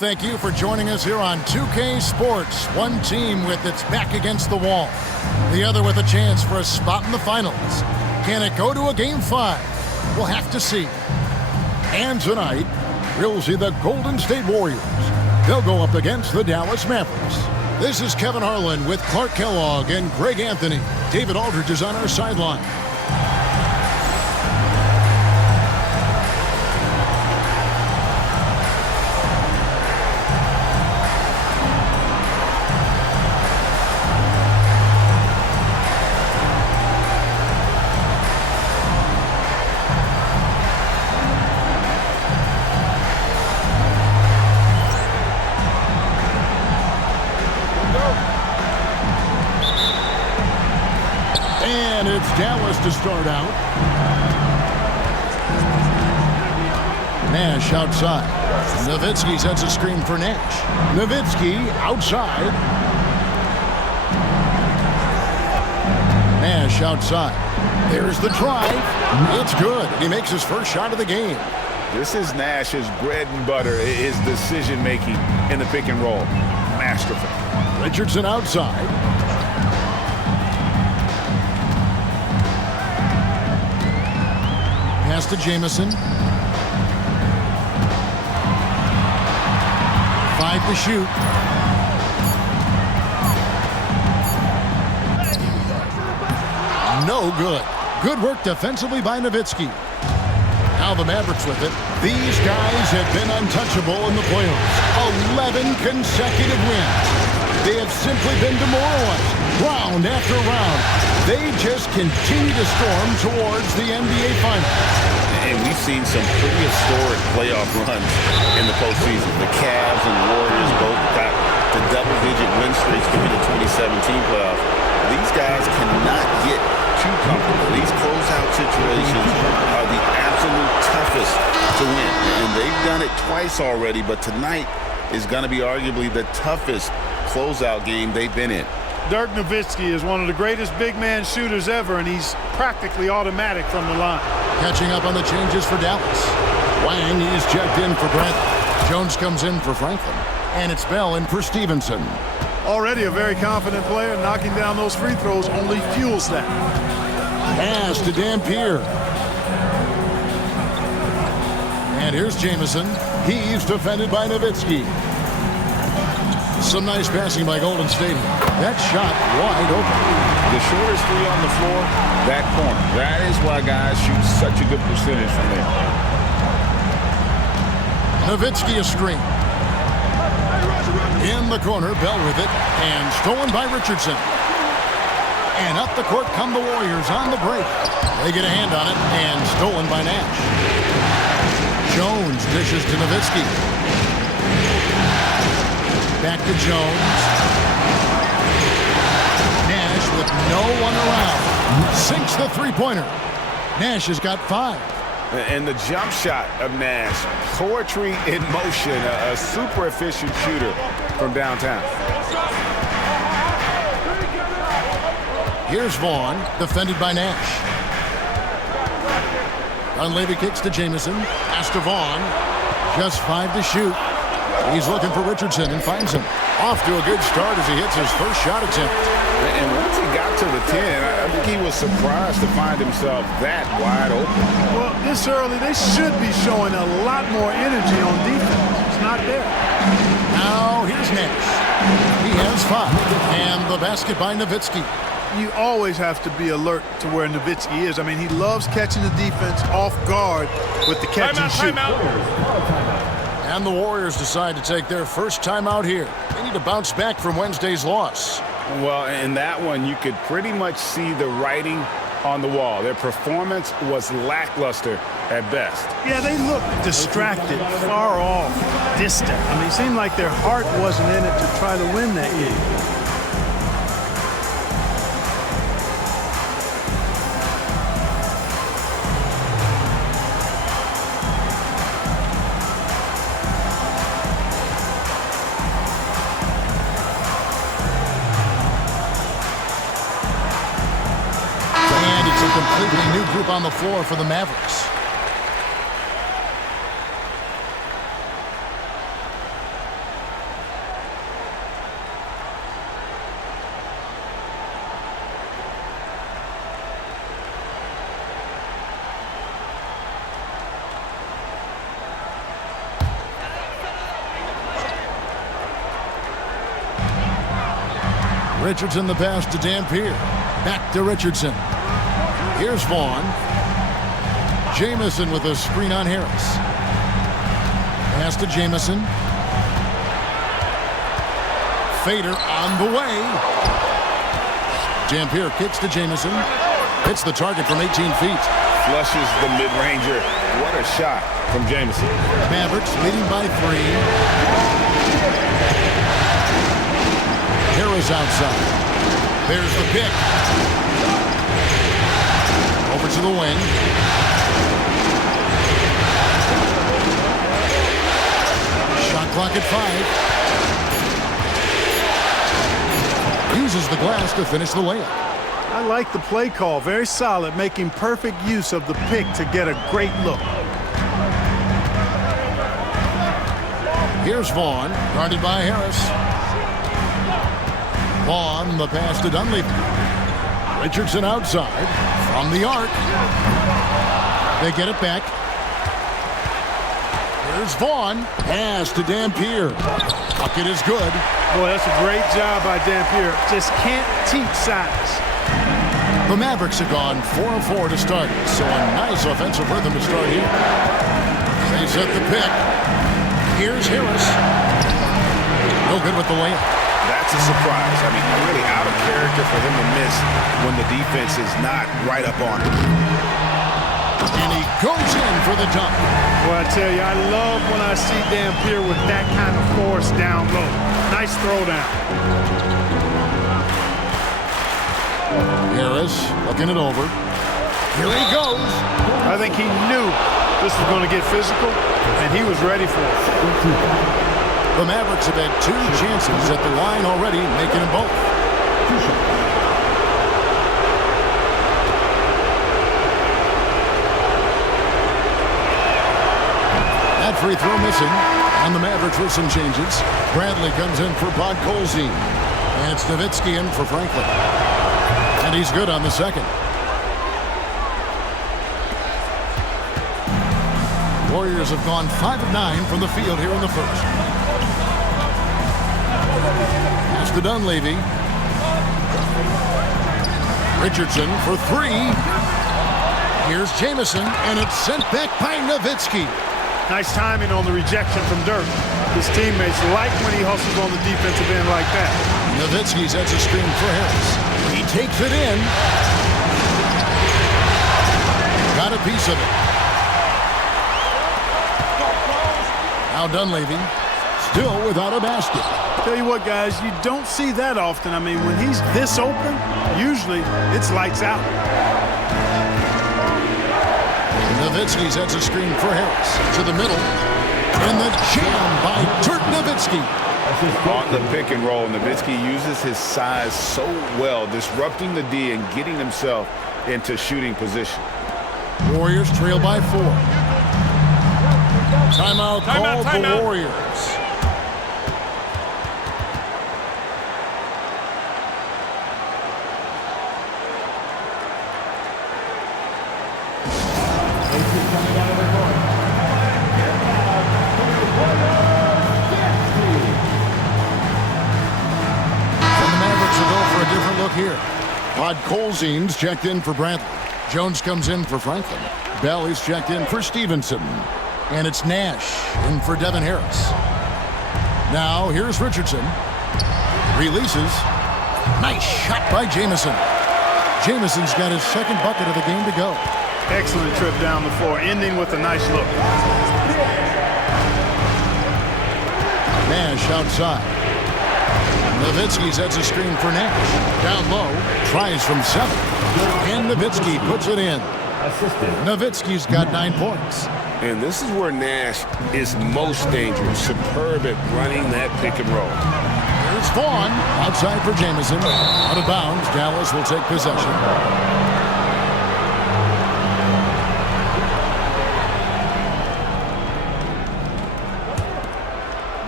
Thank you for joining us here on 2K Sports. One team with its back against the wall, the other with a chance for a spot in the finals. Can it go to a Game 5? We'll have to see. And tonight, we'll see the Golden State Warriors. They'll go up against the Dallas Mavericks. This is Kevin Harlan with Clark Kellogg and Greg Anthony. David Aldridge is on our sideline. And it's Dallas to start out. Nash outside. Nowitzki sets a screen for Nash. Nowitzki outside. Nash outside. There's the drive. It's good. He makes his first shot of the game. This is Nash's bread and butter, his decision-making in the pick and roll. Masterful. Richardson outside. Pass to Jamison. 5 to shoot. No good. Good work defensively by Nowitzki. Now the Mavericks with it. These guys have been untouchable in the playoffs. 11 consecutive wins. They have simply been demoralized, round after round. They just continue to storm towards the NBA Finals. And we've seen some pretty historic playoff runs in the postseason. The Cavs and Warriors both got the double-digit win streaks during the 2017 playoffs. These guys cannot get too comfortable. These closeout situations are the absolute toughest to win. And they've done it twice already, but tonight is going to be arguably the toughest closeout game they've been in. Dirk Nowitzki is one of the greatest big man shooters ever, and he's practically automatic from the line. Catching up on the changes for Dallas. Wang is checked in for Bradley. Jones comes in for Franklin. And it's Bell in for Stevenson. Already a very confident player. Knocking down those free throws only fuels that. Pass to Dampier. And here's Jamison. He's defended by Nowitzki. Some nice passing by Golden State. That shot wide open. The shortest three on the floor, that corner. That is why guys shoot such a good percentage from there. Nowitzki a screen. In the corner, Bell with it. And stolen by Richardson. And up the court come the Warriors on the break. They get a hand on it. And stolen by Nash. Jones dishes to Nowitzki. Back to Jones. Nash with no one around. Sinks the three-pointer. Nash has got 5. And the jump shot of Nash. Poetry in motion. A super efficient shooter from downtown. Here's Vaughn, defended by Nash. Dunleavy kicks to Jamison. Pass to Vaughn. Just 5 to shoot. He's looking for Richardson and finds him. Off to a good start as he hits his first shot attempt. And once he got to the 10, I think he was surprised to find himself that wide open. Well, this early, they should be showing a lot more energy on defense. It's not there. Now here's Nash. He has 5. And the basket by Nowitzki. You always have to be alert to where Nowitzki is. I mean, he loves catching the defense off guard with the catch and shoot. And the Warriors decide to take their first timeout here. They need to bounce back from Wednesday's loss. Well, in that one, you could pretty much see the writing on the wall. Their performance was lackluster at best. Yeah, they looked distracted, far off, distant. I mean, it seemed like their heart wasn't in it to try to win that game. Completely new group on the floor for the Mavericks. Richardson the pass to Dampier. Back to Richardson. Here's Vaughn. Jamison with a screen on Harris. Pass to Jamison. Fader on the way. Dampier kicks to Jamison. Hits the target from 18 feet. Flushes the mid-ranger. What a shot from Jamison. Mavericks leading by 3. Harris outside. There's the pick. Over to the wing. Shot clock at 5. Uses the glass to finish the layup. I like the play call. Very solid, making perfect use of the pick to get a great look. Here's Vaughn, guarded by Harris. Vaughn, the pass to Dunleavy. Richardson outside from the arc. They get it back. Here's Vaughn. Pass to Dampier. Bucket is good. Boy, that's a great job by Dampier. Just can't teach size. The Mavericks have gone 4 of 4 to start, so a nice offensive rhythm to start here. They set the pick. Here's Harris. No good with the layup. That's a surprise. I mean, really out of character for him to miss when the defense is not right up on him. And he goes in for the dunk. Well, I tell you, I love when I see Dampier with that kind of force down low. Nice throwdown. Harris looking it over. Here he goes. I think he knew this was going to get physical, and he was ready for it. The Mavericks have had 2 chances at the line already, making them both. That free throw missing, and the Mavericks with some changes. Bradley comes in for Podkolzin, and it's Nowitzki in for Franklin. And he's good on the second. Warriors have gone 5 of 9 from the field here in the first. Pass to Dunleavy. Richardson for 3. Here's Jamison, and it's sent back by Nowitzki. Nice timing on the rejection from Dirk. His teammates like when he hustles on the defensive end like that. Nowitzki sets a screen for Harris. He takes it in. Got a piece of it. Now Dunleavy, still without a basket. Tell you what, guys, you don't see that often. I mean, when he's this open, usually it's lights out. Nowitzki sets a screen for Harris. To the middle. And the jam by Dirk Nowitzki. On the pick and roll, Nowitzki uses his size so well, disrupting the D and getting himself into shooting position. Warriors trail by 4. Timeout called the Warriors. Here. Podkolzin's checked in for Bradley. Jones comes in for Franklin. Bailey's checked in for Stevenson. And it's Nash in for Devin Harris. Now here's Richardson. Releases. Nice shot by Jamison. Jamison's got his second bucket of the game to go. Excellent trip down the floor, ending with a nice look. Nash outside. Nowitzki sets a screen for Nash. Down low, tries from 7. And Nowitzki puts it in. Nowitzki's got 9 points. And this is where Nash is most dangerous. Superb at running that pick and roll. Here's Vaughn, outside for Jamison. Out of bounds, Dallas will take possession.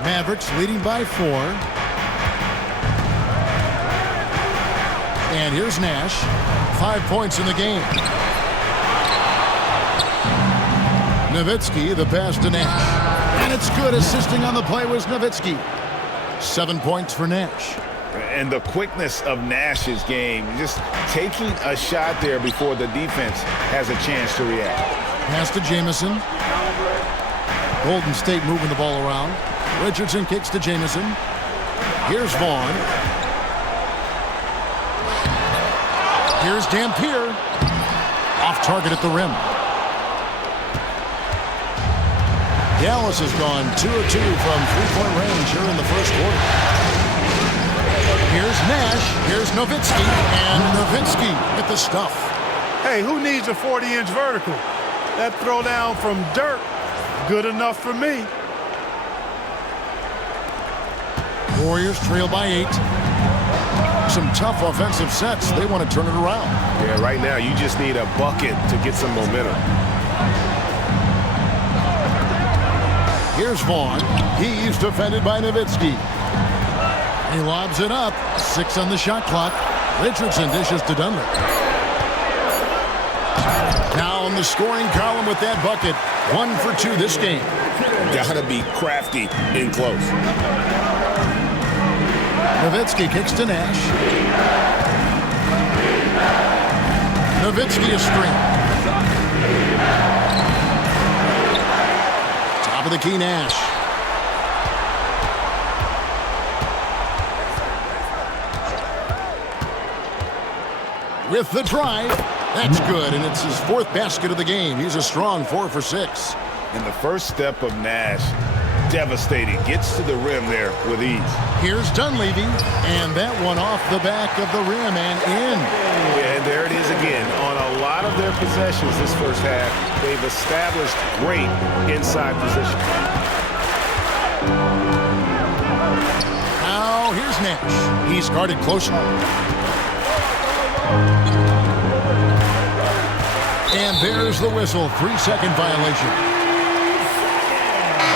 Mavericks leading by 4. And here's Nash. 5 points in the game. Nowitzki, the pass to Nash. And it's good. Assisting on the play was Nowitzki. 7 points for Nash. And the quickness of Nash's game, just taking a shot there before the defense has a chance to react. Pass to Jamison. Golden State moving the ball around. Richardson kicks to Jamison. Here's Vaughn. Here's Dampier. Off target at the rim. Dallas has gone 2 of 2 from three-point range here in the first quarter. Here's Nash. Here's Nowitzki. And Nowitzki with the stuff. Hey, who needs a 40-inch vertical? That throwdown from Dirk, good enough for me. Warriors trail by 8. Some tough offensive sets. They want to turn it around. Yeah, right now you just need a bucket to get some momentum. Here's Vaughn. He's defended by Nowitzki. He lobs it up. 6 on the shot clock. Richardson dishes to Dunlap. Now in the scoring column with that bucket. 1 for 2 this game. Gotta be crafty in close. Nowitzki kicks to Nash. Nowitzki a screen. Top of the key, Nash. With the drive. That's good, and it's his 4th basket of the game. He's a strong 4 for 6. And the first step of Nash, devastating. Gets to the rim there with ease. Here's Dunleavy, and that one off the back of the rim and in. Yeah, and there it is again. On a lot of their possessions this first half, they've established great inside position. Now here's Nash. He's guarded closely. And there's the whistle. 3-second violation.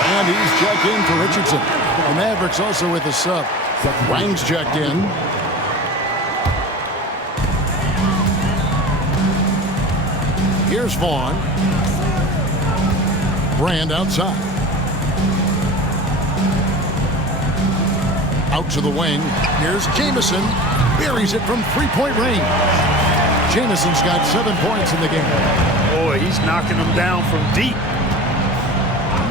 And he's checked in for Richardson. The Mavericks also with a sub. Wang's checked in. Here's Vaughn. Brand outside. Out to the wing. Here's Jamison. Buries it from three-point range. Jamison's got 7 points in the game. Boy, he's knocking them down from deep.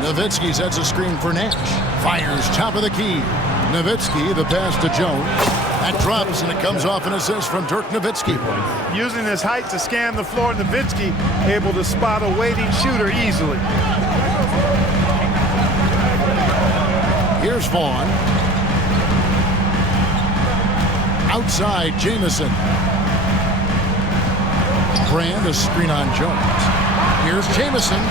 Nowitzki sets a screen for Nash. Fires top of the key. Nowitzki, the pass to Jones. That drops, and it comes off an assist from Dirk Nowitzki. Using his height to scan the floor, Nowitzki able to spot a waiting shooter easily. Here's Vaughn. Outside, Jamison. Brand, a screen on Jones. Here's Jamison.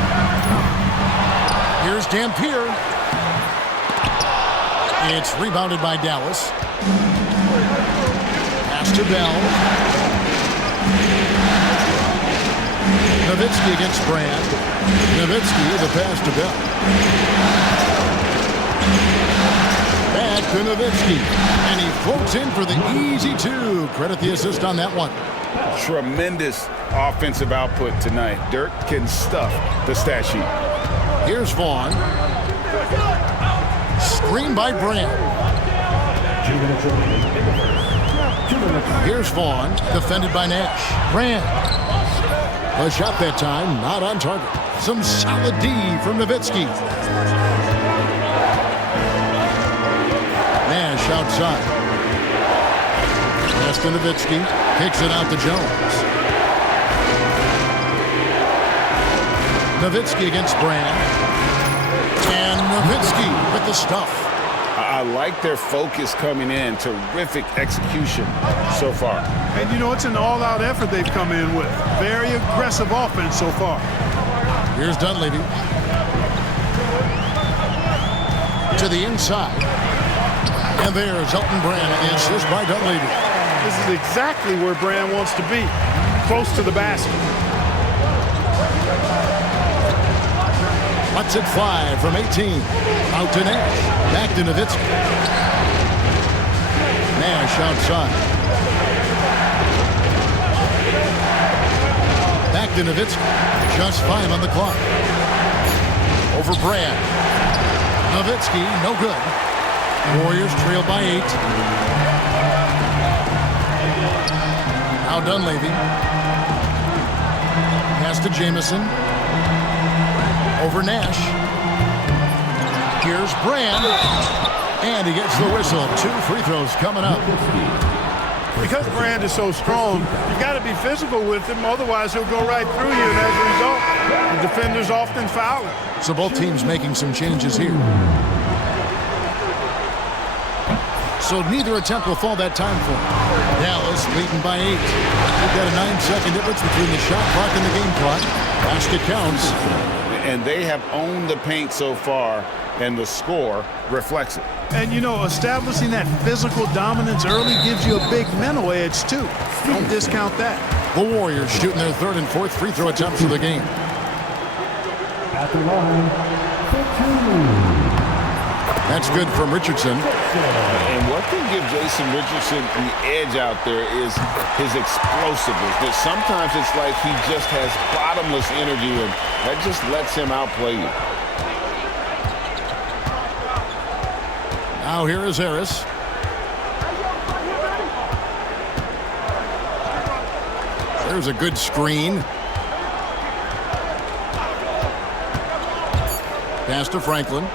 Here's Dampier. It's rebounded by Dallas. Pass to Bell. Nowitzki against Brand. Nowitzki, the pass to Bell. Back to Nowitzki. And he floats in for the easy 2. Credit the assist on that one. Tremendous offensive output tonight. Dirk can stuff the stat sheet. Here's Vaughn. Screen by Brand. Here's Vaughn, defended by Nash. Brand. A shot that time, not on target. Some solid D from Nowitzki. Nash outside. Pass to Nowitzki. Kicks it out to Jones. Nowitzki against Brand. And Nowitzki with the stuff. I like their focus coming in. Terrific execution so far. And, you know, it's an all-out effort they've come in with. Very aggressive offense so far. Here's Dunleavy. To the inside. And there's Elton Brand. The assist by Dunleavy. This is exactly where Brand wants to be, close to the basket. Lets it fly from 18. Out to Nash. Back to Nowitzki. Nash outside. Back to Nowitzki. Just 5 on the clock. Over Brand. Nowitzki, no good. Warriors trail by 8. Now Dunleavy. Pass to Jamison. Over Nash. Here's Brand. And he gets the whistle. 2 free throws coming up. Because Brand is so strong, you've got to be physical with him, otherwise he'll go right through you, and as a result, the defenders often foul him. So both teams making some changes here. So neither attempt will fall that time for him. Dallas leading by 8. We've got a 9-second difference between the shot clock and the game clock. Basket counts. And they have owned the paint so far, and the score reflects it. And, you know, establishing that physical dominance early gives you a big mental edge, too. Don't discount that. The Warriors shooting their 3rd and 4th free throw attempts of the game. At the line, 15. That's good from Richardson. And what can give Jason Richardson the edge out there is his explosiveness. That sometimes it's like he just has bottomless energy, and that just lets him outplay you. Now here is Harris. There's a good screen. Pass to Franklin.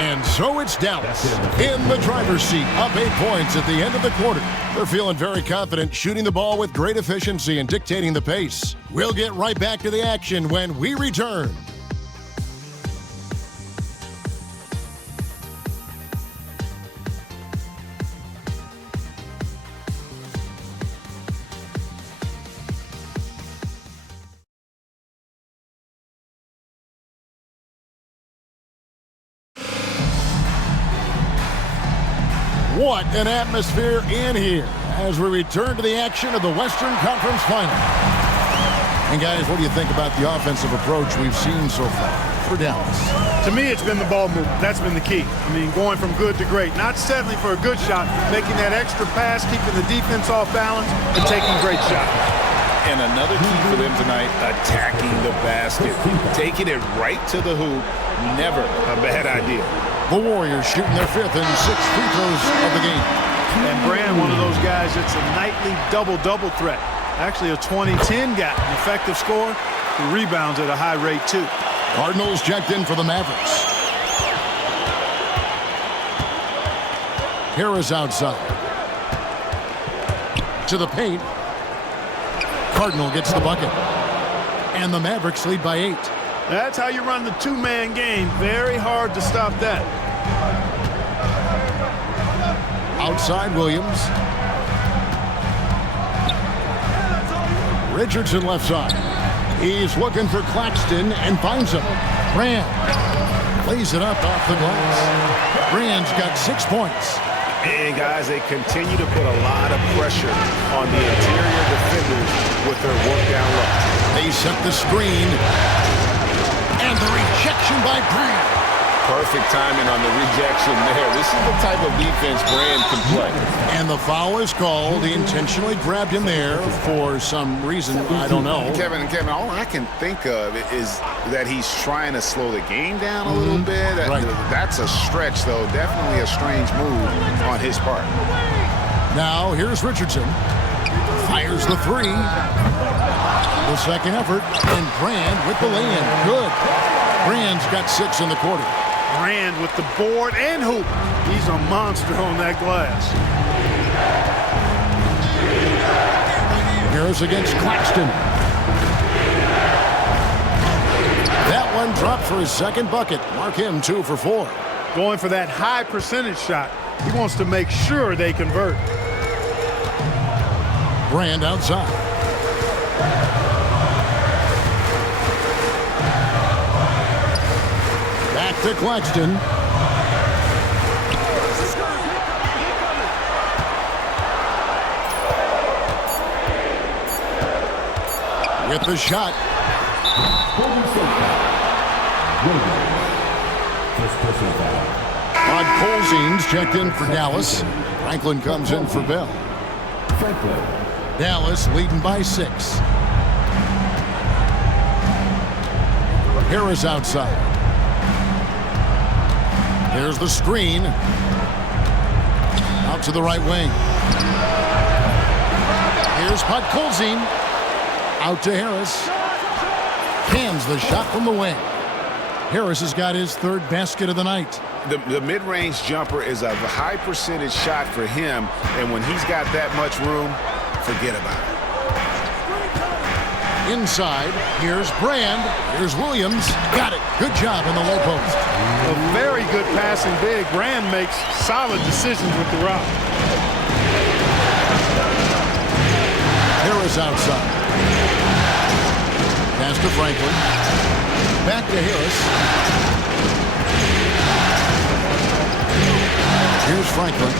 And so it's Dallas in the driver's seat, up 8 points at the end of the quarter. They're feeling very confident, shooting the ball with great efficiency and dictating the pace. We'll get right back to the action when we return. What an atmosphere in here as we return to the action of the Western Conference Final. And guys, what do you think about the offensive approach we've seen so far for Dallas? To me, it's been the ball movement. That's been the key. I mean, going from good to great. Not settling for a good shot, making that extra pass, keeping the defense off balance, and taking great shots. And another key for them tonight, attacking the basket. Taking it right to the hoop, never a bad idea. The Warriors shooting their 5th and 6th free throws of the game. And Brand, one of those guys that's a nightly double-double threat. Actually a 20-10 guy, an effective scorer, who rebounds at a high rate too. Cardinals checked in for the Mavericks. Harris outside. To the paint. Cardinal gets the bucket. And the Mavericks lead by 8. That's how you run the 2-man game. Very hard to stop that. Outside Williams. Richardson left side. He's looking for Claxton and finds him. Brand lays it up off the glass. Brand's got 6 points. And guys, they continue to put a lot of pressure on the interior defenders with their work down low. They set the screen. And the rejection by Brand. Perfect timing on the rejection there. This is the type of defense Brand can play. And the foul is called. He intentionally grabbed him there for some reason. I don't know. Kevin, all I can think of is that he's trying to slow the game down a little bit. Right. That's a stretch, though. Definitely a strange move on his part. Now, here's Richardson. Fires the 3. The second effort. And Brand with the lay-in. Good. Brand's got 6 in the quarter. Brand with the board and hoop. He's a monster on that glass. Harris against Claxton. That one dropped for his second bucket. Mark him 2 for 4. Going for that high percentage shot. He wants to make sure they convert. Brand outside. Back to Claxton. With the shot. Rod Colzines checked in for Dallas. Franklin comes in for Bell. Dallas leading by 6. Harris outside. There's the screen. Out to the right wing. Here's Podkolzin. Out to Harris. Cans the shot from the wing. Harris has got his third basket of the night. The mid-range jumper is a high percentage shot for him, and when he's got that much room, forget about it. Inside, here's Brand. Here's Williams. Got it. Good job in the low post. A very good passing big. Brand makes solid decisions with the rock. Harris outside. Pass to Franklin. Back to Harris. Here's Franklin.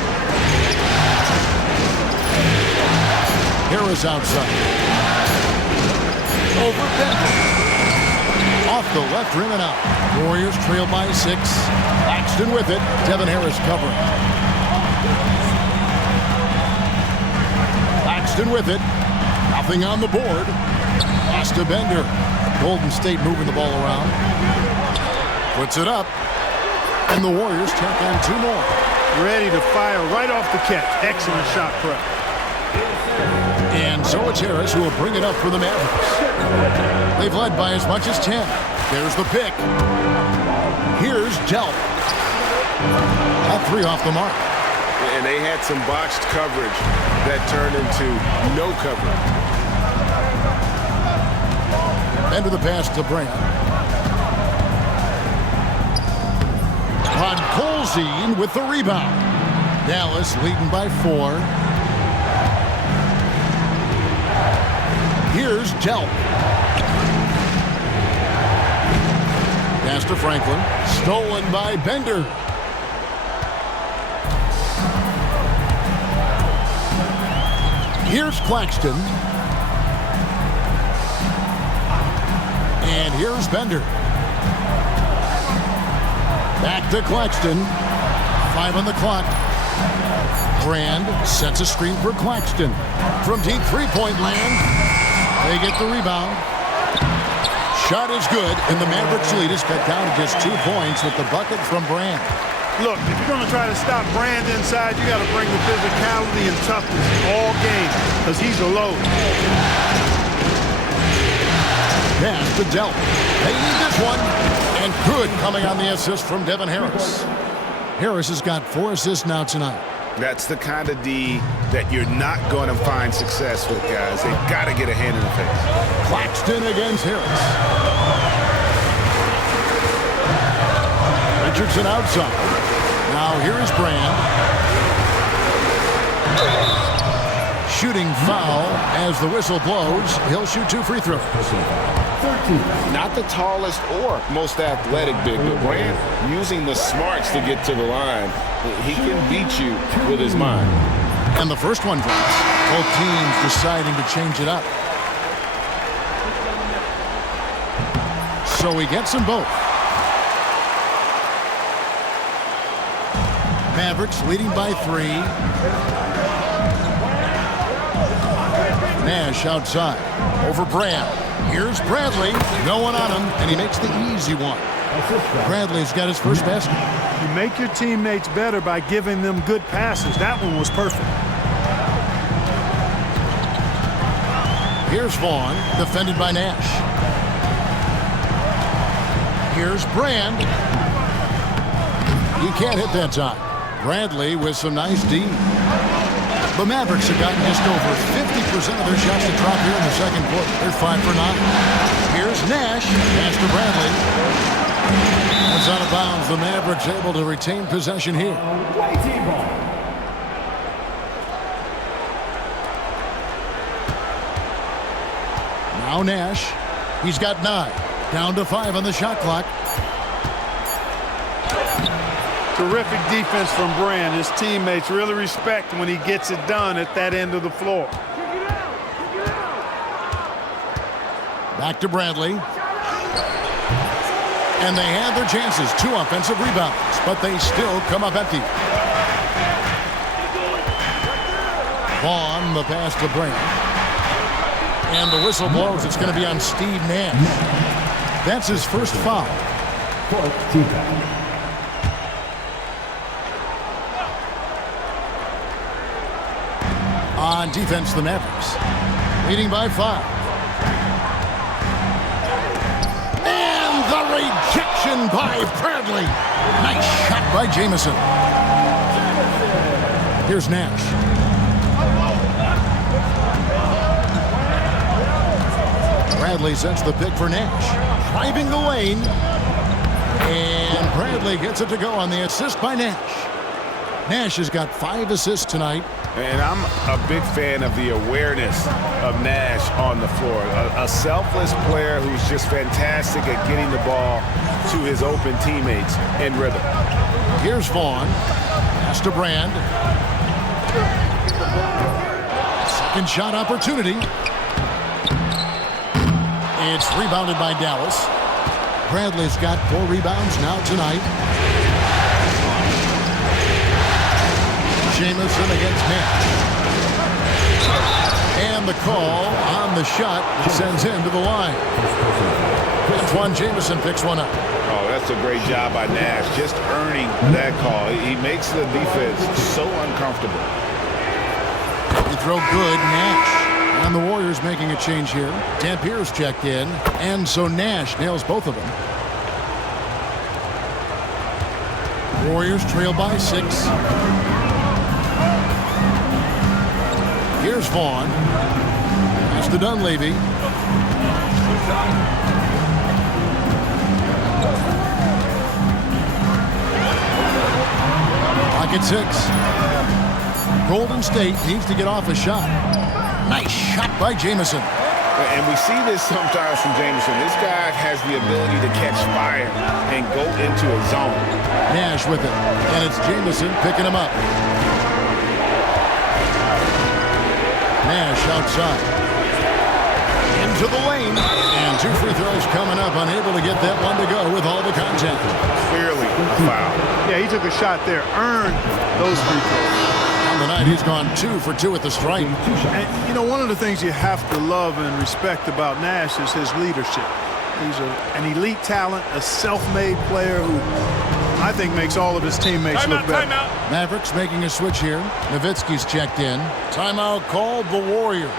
Harris outside. Over Bender. Off the left rim and out. Warriors trail by 6. Claxton with it. Devin Harris covering. Claxton with it. Nothing on the board. Pass to Bender. Golden State moving the ball around. Puts it up. And the Warriors tack on 2 more. Ready to fire right off the catch. Excellent shot prep. And so it's Harris who will bring it up for the Mavericks. They've led by as much as 10. There's the pick. Here's Delp. All 3 off the mark. And they had some botched coverage that turned into no coverage. Into the pass to Brand. Podkolzin with the rebound. Dallas leading by 4. Here's Delp. Pass to Franklin. Stolen by Bender. Here's Claxton. And here's Bender. Back to Claxton. 5 on the clock. Brand sets a screen for Claxton. From deep three-point land, they get the rebound. Shot is good, and the Mavericks lead is cut down to just 2 points with the bucket from Brand. Look, if you're going to try to stop Brand inside, you got to bring the physicality and toughness all game, because he's a load. Pass to Delp. They need this one. And good coming on the assist from Devin Harris. Harris has got 4 assists now tonight. That's the kind of D that you're not going to find success with, guys. They've got to get a hand in the face. Claxton against Harris. Richardson outside. Now here is Brand. Shooting foul as the whistle blows. He'll shoot 2 free throws. Not the tallest or most athletic big, but Brand using the smarts to get to the line. He can beat you with his mind. And the first one drops. Both teams deciding to change it up. So he gets them both. Mavericks leading by 3. Nash outside. Over Brand. Here's Bradley. No one on him, and he makes the easy one. Bradley's got his first basket. You make your teammates better by giving them good passes. That one was perfect. Here's Vaughn, defended by Nash. Here's Brand. He can't hit that time. Bradley with some nice D. The Mavericks have gotten just over 50% of their shots to drop here in the second quarter. They're 5 for 9. Here's Nash. Pass to Bradley. It's out of bounds. The Mavericks able to retain possession here. Now Nash. He's got 9. Down to 5 on the shot clock. Terrific defense from Brand. His teammates really respect when he gets it done at that end of the floor. Back to Bradley. And they had their chances. 2 offensive rebounds, but they still come up empty. Vaughn, the pass to Brand. And the whistle blows. It's going to be on Steve Nash. That's his first foul. On defense, the Mavericks leading by 5. And the rejection by Bradley. Nice shot by Jamison. Here's Nash. Bradley sets the pick for Nash. Driving the lane. And Bradley gets it to go on the assist by Nash. Nash has got 5 assists tonight. And I'm a big fan of the awareness of Nash on the floor. A selfless player who's just fantastic at getting the ball to his open teammates in rhythm. Here's Vaughn. Pass to Brand. Second shot opportunity. It's rebounded by Dallas. Bradley's got 4 rebounds now tonight. Jamison against Nash. And the call on the shot sends him to the line. Antoine Jamison picks one up. Oh, that's a great job by Nash, just earning that call. He makes the defense so uncomfortable. You throw good, Nash. And the Warriors making a change here. Dampier's checked in, and so Nash nails both of them. Warriors trail by 6. Here's Vaughn. Pass to Dunleavy. Pocket 6. Golden State needs to get off a shot. Nice shot by Jamison. And we see this sometimes from Jamison. This guy has the ability to catch fire and go into a zone. Nash with it. And it's Jamison picking him up. Nash outside. Into the lane. And 2 free throws coming up. Unable to get that one to go with all the contact. Clearly a foul. Yeah, he took a shot there. Earned those free throws. On the night, he's gone 2 for 2 at the stripe. And, you know, one of the things you have to love and respect about Nash is his leadership. He's an elite talent, a self-made player who I think makes all of his teammates look better. Timeout. Mavericks making a switch here. Nowitzki's checked in. Timeout called the Warriors.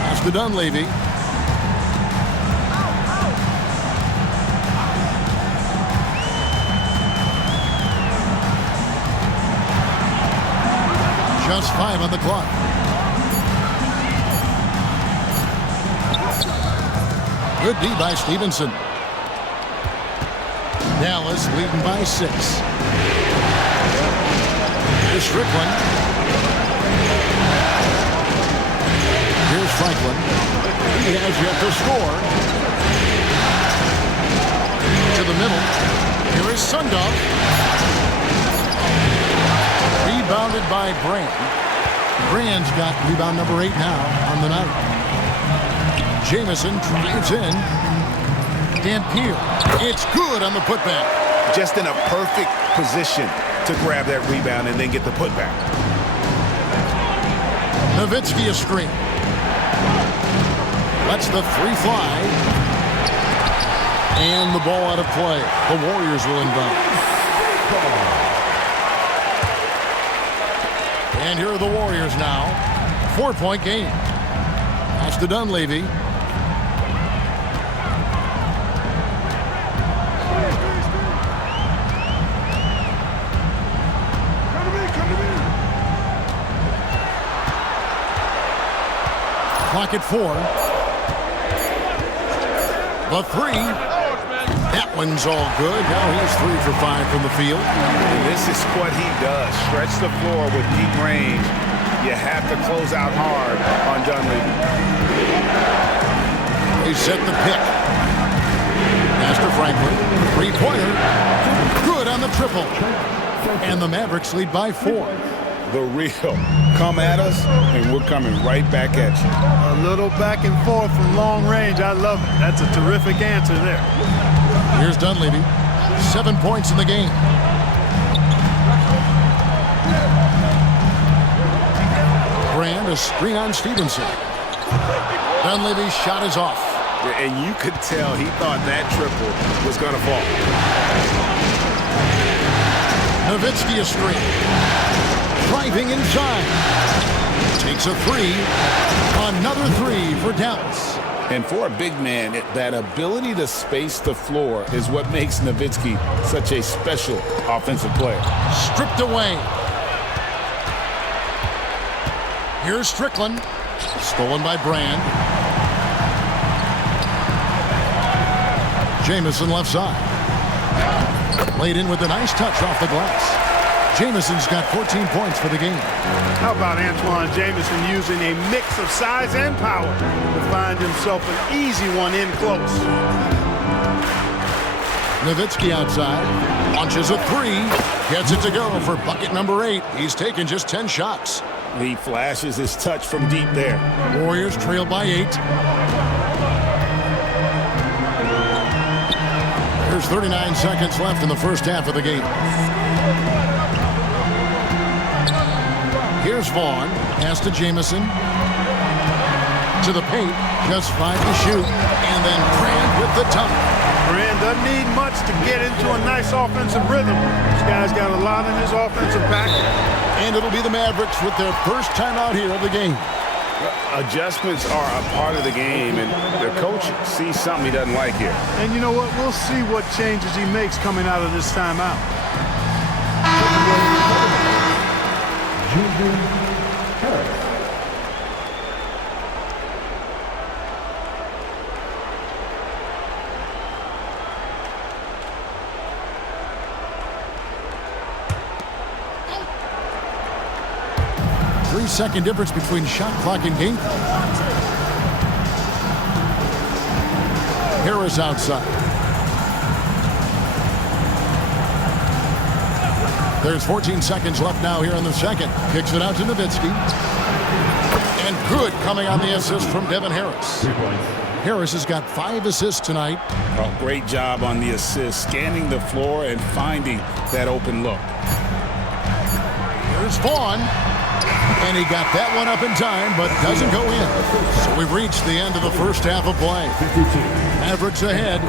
Pass to Dunleavy. Just 5 on the clock. Good D by Stevenson. Dallas leading by 6. Here's Strickland. Here's Franklin. He has yet to score. To the middle. Here is Sundog. Rebounded by Brand. Brand's got rebound number 8 now on the night. Jamison drives in. Dampier. It's good on the putback. Just in a perfect position to grab that rebound and then get the putback. Nowitzki a screen. Lets the 3 fly. And the ball out of play. The Warriors will inbound. And here are the Warriors now. 4-point game. Pass to Dunleavy. Clock at 4. The 3. That one's all good. Now he's 3 for 5 from the field. And this is what he does. Stretch the floor with deep range. You have to close out hard on Dunleavy. They set the pick. Master Franklin. 3-pointer. Good on the triple. And the Mavericks lead by 4. the real. Come at us, and we're coming right back at you. A little back and forth from long range. I love it. That's a terrific answer there. Here's Dunleavy. 7 points in the game. Brand, a screen on Stevenson. Dunleavy's shot is off. And you could tell he thought that triple was going to fall. Nowitzki a screen. Driving inside. Takes a three. Another three for Dallas. And for a big man, that ability to space the floor is what makes Nowitzki such a special offensive player. Stripped away. Here's Strickland. Stolen by Brand. Jamison left side. Laid in with a nice touch off the glass. Jamison's got 14 points for the game. How about Antoine Jamison using a mix of size and power to find himself an easy one in close. Nowitzki outside. Launches a three. Gets it to go for bucket number 8. He's taken just 10 shots. He flashes his touch from deep there. Warriors trail by 8. There's 39 seconds left in the first half of the game. Here's Vaughn. Pass to Jamison. To the paint. Just 5 to shoot. And then Brand with the dunk. Brand doesn't need much to get into a nice offensive rhythm. This guy's got a lot in his offensive package. And it'll be the Mavericks with their first time out here of the game. Adjustments are a part of the game, and their coach sees something he doesn't like here. And you know what? We'll see what changes he makes coming out of this timeout. Harris. 3-second difference between shot clock and game clock. Harris outside. There's 14 seconds left now here in the second. Kicks it out to Nowitzki. And good coming on the assist from Devin Harris. Harris has got 5 assists tonight. Oh, great job on the assist, scanning the floor and finding that open look. Here's Vaughn. And he got that one up in time, but doesn't go in. So we've reached the end of the first half of play. Mavericks ahead,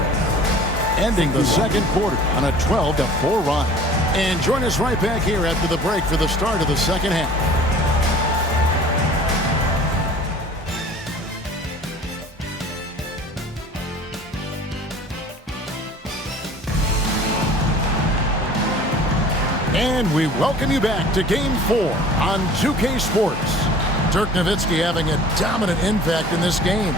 ending the second quarter on a 12-4 run. And join us right back here after the break for the start of the second half. And we welcome you back to Game 4 on 2K Sports. Dirk Nowitzki having a dominant impact in this game.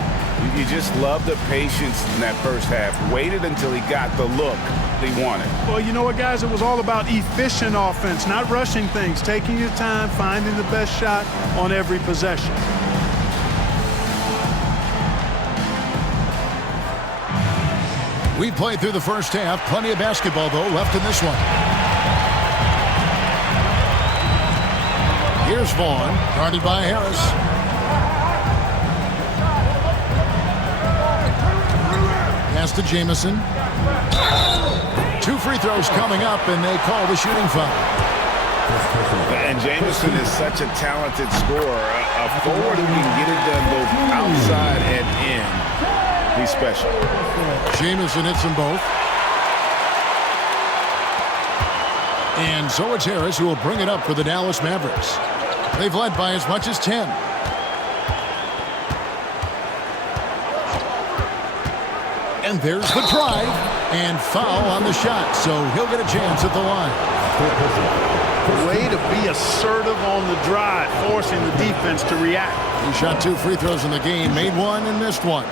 You just love the patience in that first half. Waited until he got the look he wanted. Well, you know what, guys? It was all about efficient offense, not rushing things, taking your time, finding the best shot on every possession. We played through the first half. Plenty of basketball, though, left in this one. Here's Vaughn, guarded by Harris. Pass to Jamison. 2 free throws coming up, and they call the shooting foul. And Jamison is such a talented scorer, a forward who can get it done both outside and in. He's special. Jamison hits them both. And so it's Harris who will bring it up for the Dallas Mavericks. They've led by as much as 10. And there's the drive. And foul on the shot, so he'll get a chance at the line. Way to be assertive on the drive, forcing the defense to react. He shot 2 free throws in the game, made 1 and missed 1.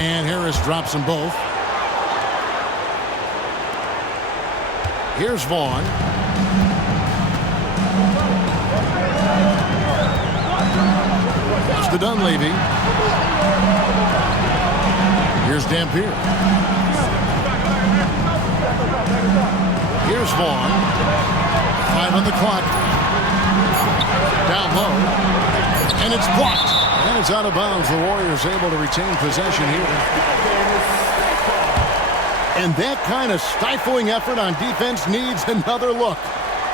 And Harris drops them both. Here's Vaughn. Pass to Dunleavy. Here's Dampier. Here's Vaughn. 5 on the clock. Down low. And it's blocked. And it's out of bounds. The Warriors able to retain possession here. And that kind of stifling effort on defense needs another look.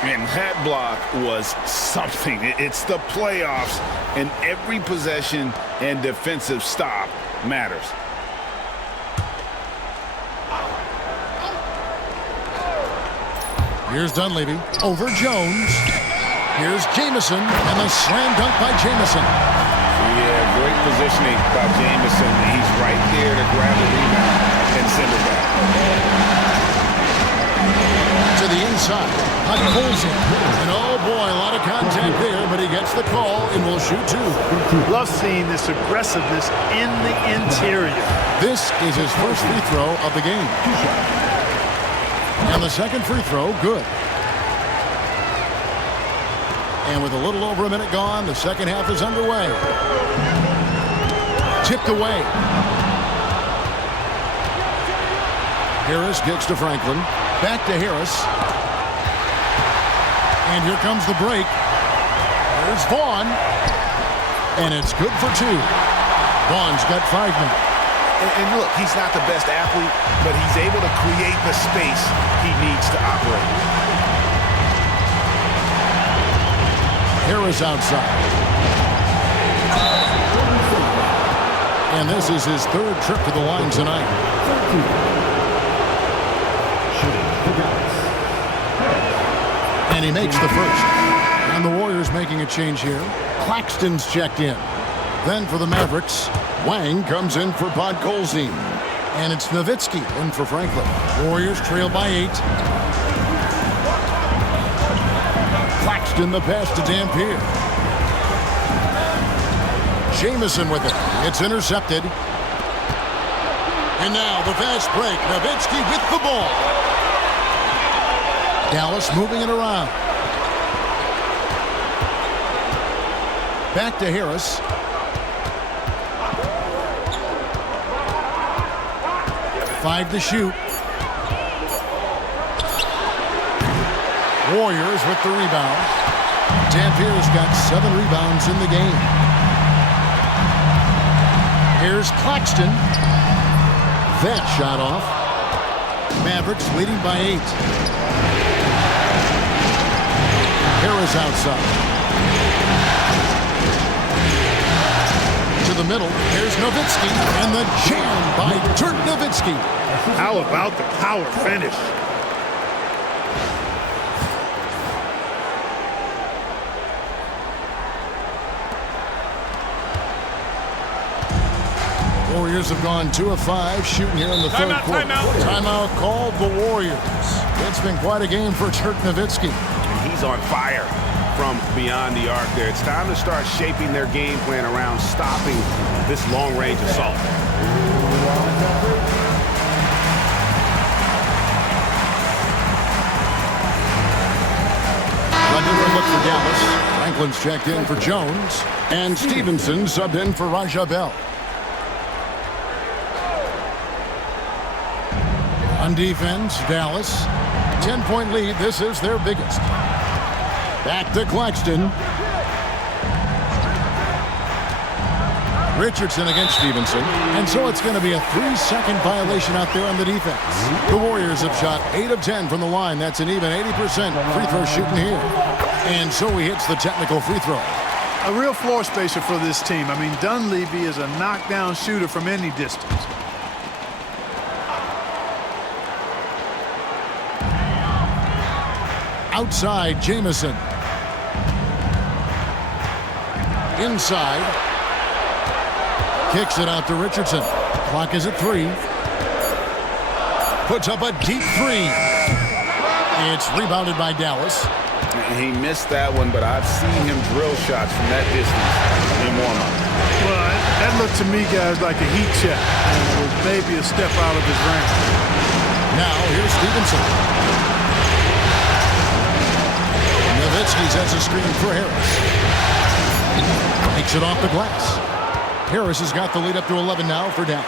And that block was something. It's the playoffs, and every possession and defensive stop matters. Here's Dunleavy over Jones. Here's Jamison, and the slam dunk by Jamison. Yeah, great positioning by Jamison. He's right there to grab the rebound and send it back. To the inside, Colson. And oh boy, a lot of contact there, but he gets the call and will shoot 2. Love seeing this aggressiveness in the interior. This is his first free throw of the game. And the second free throw, good. And with a little over a minute gone, the second half is underway. Tipped away. Harris gets to Franklin. Back to Harris. And here comes the break. There's Vaughn. And it's good for 2. Vaughn's got 5 men. And look, he's not the best athlete, but he's able to create the space he needs to operate. Harris outside. And this is his 3rd trip to the line tonight. And he makes the first. And the Warriors making a change here. Claxton's checked in. Then for the Mavericks, Wang comes in for Podkolzin. And it's Nowitzki in for Franklin. Warriors trail by 8. Claxton the pass to Dampier. Jamison with it. It's intercepted. And now the fast break. Nowitzki with the ball. Dallas moving it around. Back to Harris. Five to shoot. Warriors with the rebound. Dampier's got 7 rebounds in the game. Here's Claxton. That shot off. Mavericks leading by 8. Harris outside. To the middle. Here's Nowitzki. And the jam by Dirk Nowitzki. How about the power finish? Warriors have gone 2 of 5 shooting here in the third quarter. Timeout called the Warriors. It's been quite a game for Dirk Nowitzki. He's on fire from beyond the arc there. It's time to start shaping their game plan around stopping this long-range assault. A different look for Dallas. Franklin's checked in for Jones. And Stevenson subbed in for Raja Bell. On defense, Dallas. 10-point lead. This is their biggest. Back to Claxton. Richardson against Stevenson. And so it's going to be a 3-second violation out there on the defense. The Warriors have shot 8 of 10 from the line. That's an even 80% free throw shooting here. And so he hits the technical free throw. A real floor spacer for this team. I mean, Dunleavy is a knockdown shooter from any distance. Outside, Jamison. Inside. Kicks it out to Richardson. Clock is at 3. Puts up a deep 3. It's rebounded by Dallas. He missed that one, but I've seen him drill shots from that distance in warm-up. Well, that looked to me, guys, like a heat check. With maybe a step out of his range. Now, here's Stevenson. Nowitzki sets a screen for Harris. Takes it off the glass. Harris has got the lead up to 11 now for Dallas.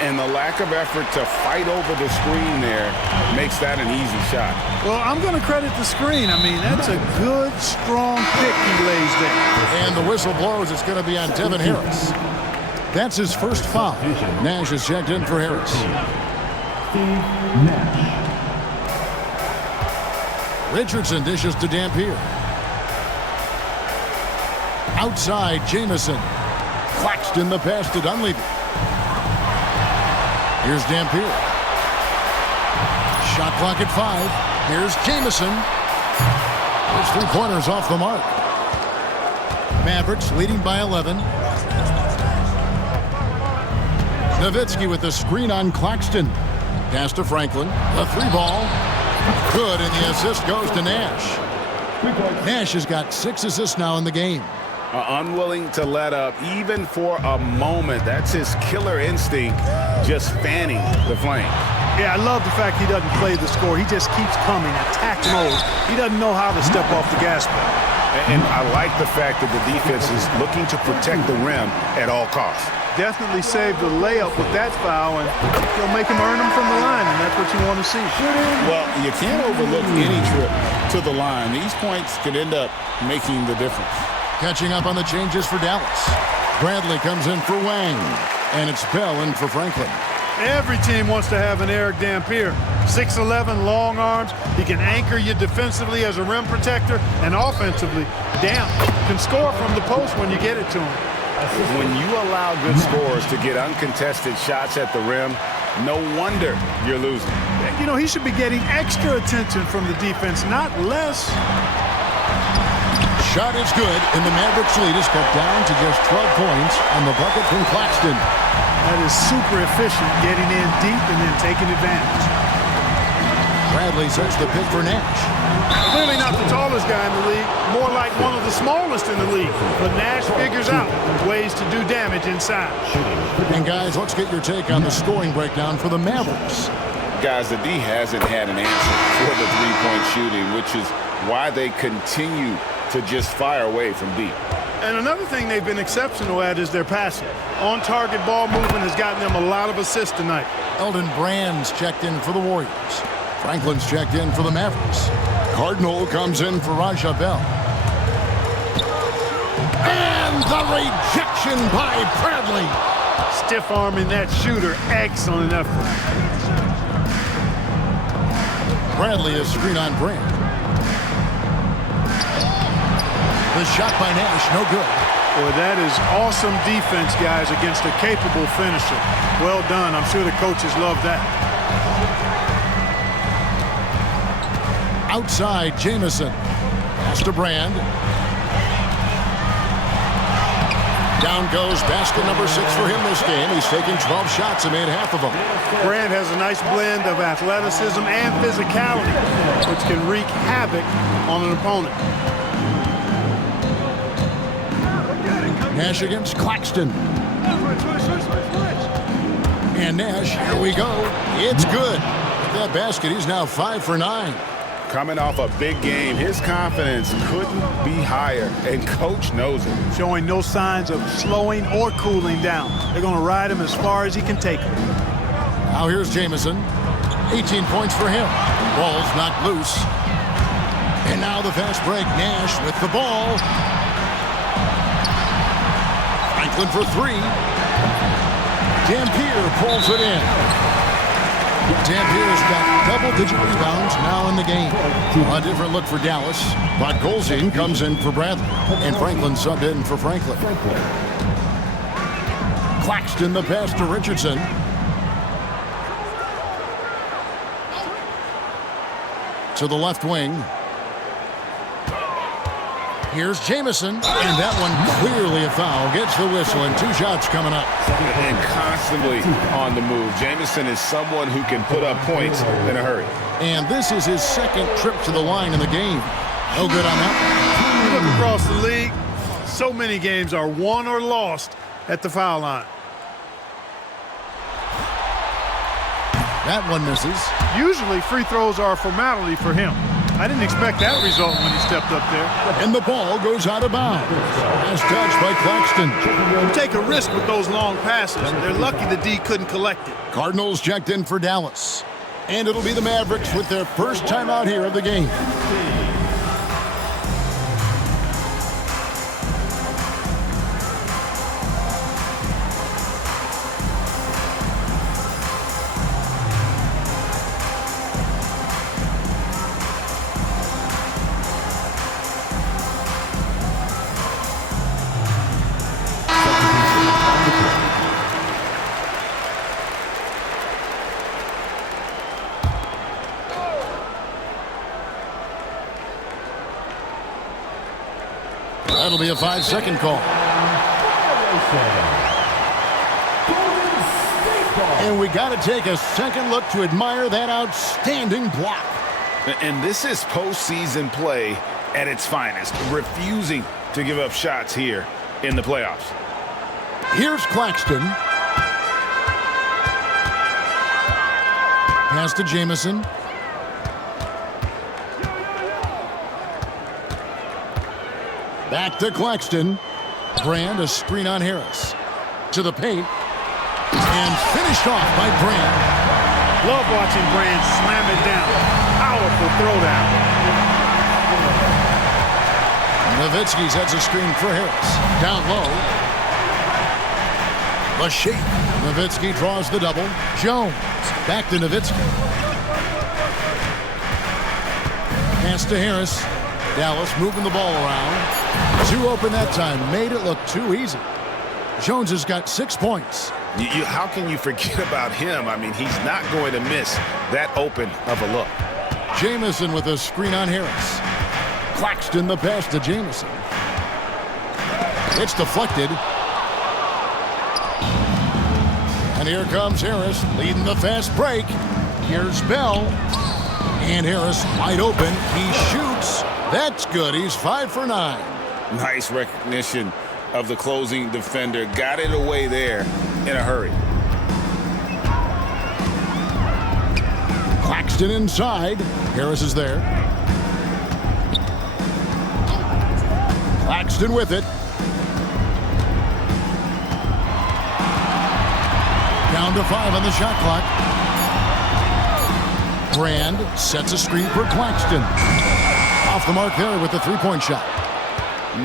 And the lack of effort to fight over the screen there makes that an easy shot. Well, I'm going to credit the screen. I mean, that's a good, strong pick he lays there. And the whistle blows. It's going to be on Devin Harris. That's his first foul. Nash is checked in for Harris. Richardson dishes to Dampier. Outside, Jamison. Claxton the pass to Dunleavy. Here's Dampier. Shot clock at 5. Here's Jamison. His three-pointers off the mark. Mavericks leading by 11. Nowitzki with the screen on Claxton. Pass to Franklin. The three ball. Good, and the assist goes to Nash. Nash has got 6 assists now in the game. Unwilling to let up even for a moment. That's his killer instinct, just fanning the flame. Yeah, I love the fact he doesn't play the score. He just keeps coming, attack mode. He doesn't know how to step off the gas pedal. And I like the fact that the defense is looking to protect the rim at all costs. Definitely saved the layup with that foul, and he'll make him earn them from the line, and that's what you want to see. Well, you can't overlook any trip to the line. These points could end up making the difference. Catching up on the changes for Dallas. Bradley comes in for Wang, and it's Bell in for Franklin. Every team wants to have an Eric Dampier. 6'11", long arms. He can anchor you defensively as a rim protector, and offensively, can score from the post when you get it to him. When you allow good scorers to get uncontested shots at the rim, no wonder you're losing. You know, he should be getting extra attention from the defense, not less. Shot is good, and the Mavericks lead is cut down to just 12 points on the bucket from Claxton. That is super efficient, getting in deep and then taking advantage. Bradley sets the pick for Nash. Clearly not the tallest guy in the league, more like one of the smallest in the league. But Nash figures out ways to do damage inside. And guys, let's get your take on the scoring breakdown for the Mavericks. Guys, the D hasn't had an answer for the three-point shooting, which is why they continue to just fire away from deep. And another thing they've been exceptional at is their passing. On-target ball movement has gotten them a lot of assists tonight. Elton Brand's checked in for the Warriors. Franklin's checked in for the Mavericks. Cardinal comes in for Raja Bell. And the rejection by Bradley. Stiff arming that shooter. Excellent effort. Bradley is screen on Brand. The shot by Nash, no good. Boy, that is awesome defense, guys, against a capable finisher. Well done. I'm sure the coaches love that. Outside, Jamison. Pass to Brand. Down goes basket number 6 for him this game. He's taken 12 shots and made half of them. Brand has a nice blend of athleticism and physicality, which can wreak havoc on an opponent. Nash against Claxton. And Nash, here we go. It's good. With that basket, he's now 5 for 9. Coming off a big game, his confidence couldn't be higher, and coach knows it. Showing no signs of slowing or cooling down. They're going to ride him as far as he can take him. Now here's Jamison. 18 points for him. Ball's knocked loose. And now the fast break. Nash with the ball. Franklin for 3. Dampier pulls it in. Dampier's got double-digit rebounds now in the game. A different look for Dallas, but Golzine comes in for Bradley, and Franklin subbed in for Franklin. Claxton the pass to Richardson. To the left wing. Here's Jamison, and that one clearly a foul. Gets the whistle, and 2 shots coming up. And constantly on the move. Jamison is someone who can put up points in a hurry. And this is his second trip to the line in the game. No good on that. You look across the league, so many games are won or lost at the foul line. That one misses. Usually free throws are a formality for him. I didn't expect that result when he stepped up there. And the ball goes out of bounds. Pass touched by Claxton. You take a risk with those long passes. They're lucky the D couldn't collect it. Cardinals checked in for Dallas. And it'll be the Mavericks with their first time out here of the game. That'll be a 5-second call. And we got to take a second look to admire that outstanding block. And this is postseason play at its finest, refusing to give up shots here in the playoffs. Here's Claxton. Pass to Jamison. Back to Claxton. Brand, a screen on Harris. To the paint. And finished off by Brand. Love watching Brand slam it down. Powerful throwdown. Nowitzki sets a screen for Harris. Down low. The shape. Nowitzki draws the double. Jones. Back to Nowitzki. Pass to Harris. Dallas moving the ball around. Too open that time. Made it look too easy. Jones has got 6 points. How can you forget about him? I mean, he's not going to miss that open of a look. Jamison with a screen on Harris. Claxton the pass to Jamison. It's deflected. And here comes Harris leading the fast break. Here's Bell. And Harris wide open. He shoots. That's good. He's 5 for 9. Nice recognition of the closing defender. Got it away there in a hurry. Claxton inside. Harris is there. Claxton with it. Down to 5 on the shot clock. Brand sets a screen for Claxton. Off the mark there with the three-point shot.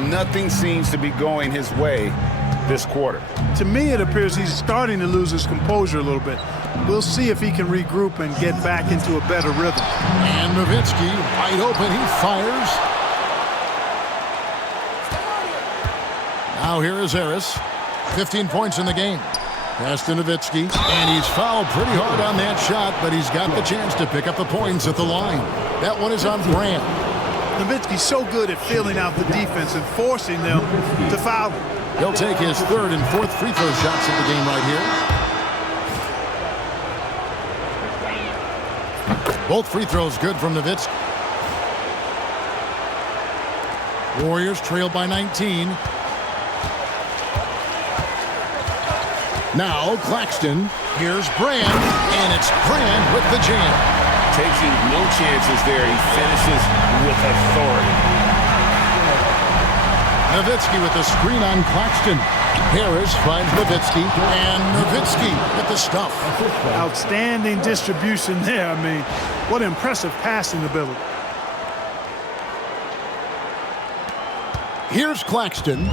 Nothing seems to be going his way this quarter. To me, it appears he's starting to lose his composure a little bit. We'll see if he can regroup and get back into a better rhythm. And Nowitzki wide open. He fires. Now here is Harris. 15 points in the game. Pass to Nowitzki. And he's fouled pretty hard on that shot, but he's got the chance to pick up the points at the line. That one is on Brand. Nowitzki's so good at filling out the defense and forcing them to foul him. He'll take his third and fourth free throw shots of the game right here. Both free throws good from Nowitzki. Warriors trailed by 19. Now Claxton. Here's Brand. And it's Brand with the jam. Taking no chances there. He finishes with authority. Nowitzki with the screen on Claxton. Harris finds Nowitzki. And Nowitzki with the stuff. Outstanding distribution there. I mean, what impressive passing ability. Here's Claxton.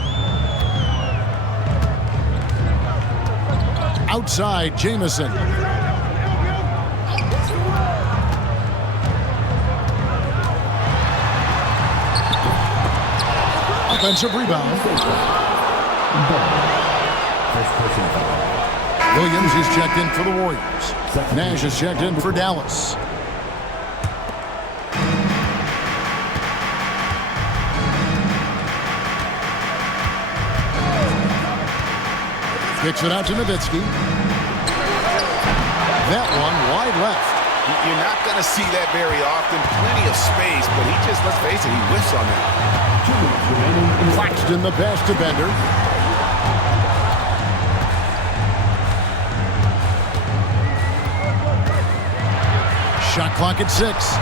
Outside, Jamison. Offensive rebound. Williams is checked in for the Warriors. Nash is checked in for Dallas. Kicks it out to Nowitzki. That one wide left. You're not going to see that very often. Plenty of space, but he just, let's face it, he whiffs on that. Claxton the pass to Bender. Shot clock at 6.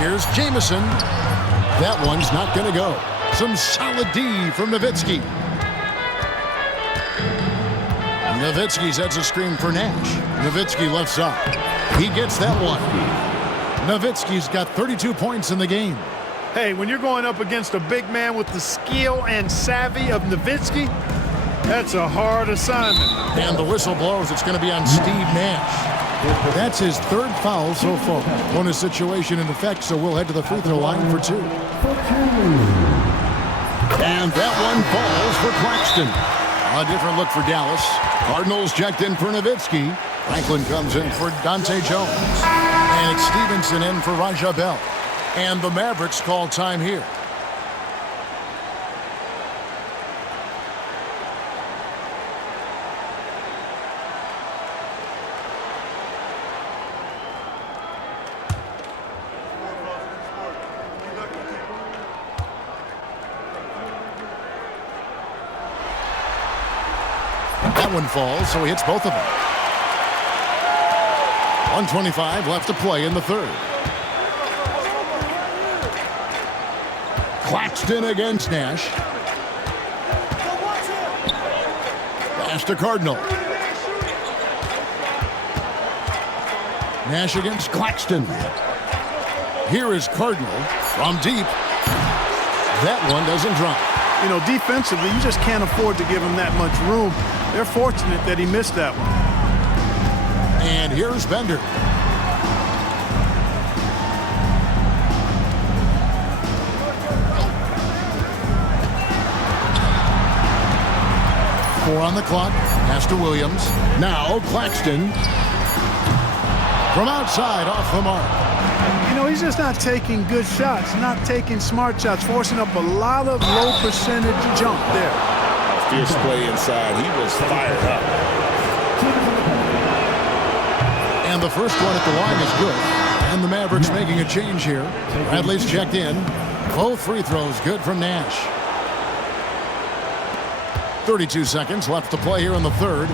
Here's Jamison. That one's not going to go. Some solid D from Nowitzki. Nowitzki sets a screen for Nash. Nowitzki left side. He gets that one. Nowitzki's got 32 points in the game. Hey, when you're going up against a big man with the skill and savvy of Nowitzki, that's a hard assignment. And the whistle blows. It's going to be on Steve Nash. That's his third foul so far. Bonus situation in effect, so we'll head to the free throw line for two. And that one falls for Claxton. A different look for Dallas. Cardinals checked in for Nowitzki. Franklin comes in for Dante Jones. And it's Stevenson in for Raja Bell. And the Mavericks call time here. That one falls, so he hits both of them. 1:25 left to play in the third. Claxton against Nash. Pass to Cardinal. Nash against Claxton. Here is Cardinal from deep. That one doesn't drop. You know, defensively, you just can't afford to give him that much room. They're fortunate that he missed that one. And here's Bender. Four on the clock. Pass to Williams. Now Claxton. From outside, off the mark. You know, he's just not taking good shots, not taking smart shots, forcing up a lot of low percentage jump there. Fierce play inside. He was fired up. And the first one at the line is good. And the Mavericks making a change here. Bradley's checked in. Both free throws good from Nash. 32 seconds left to play here in the third.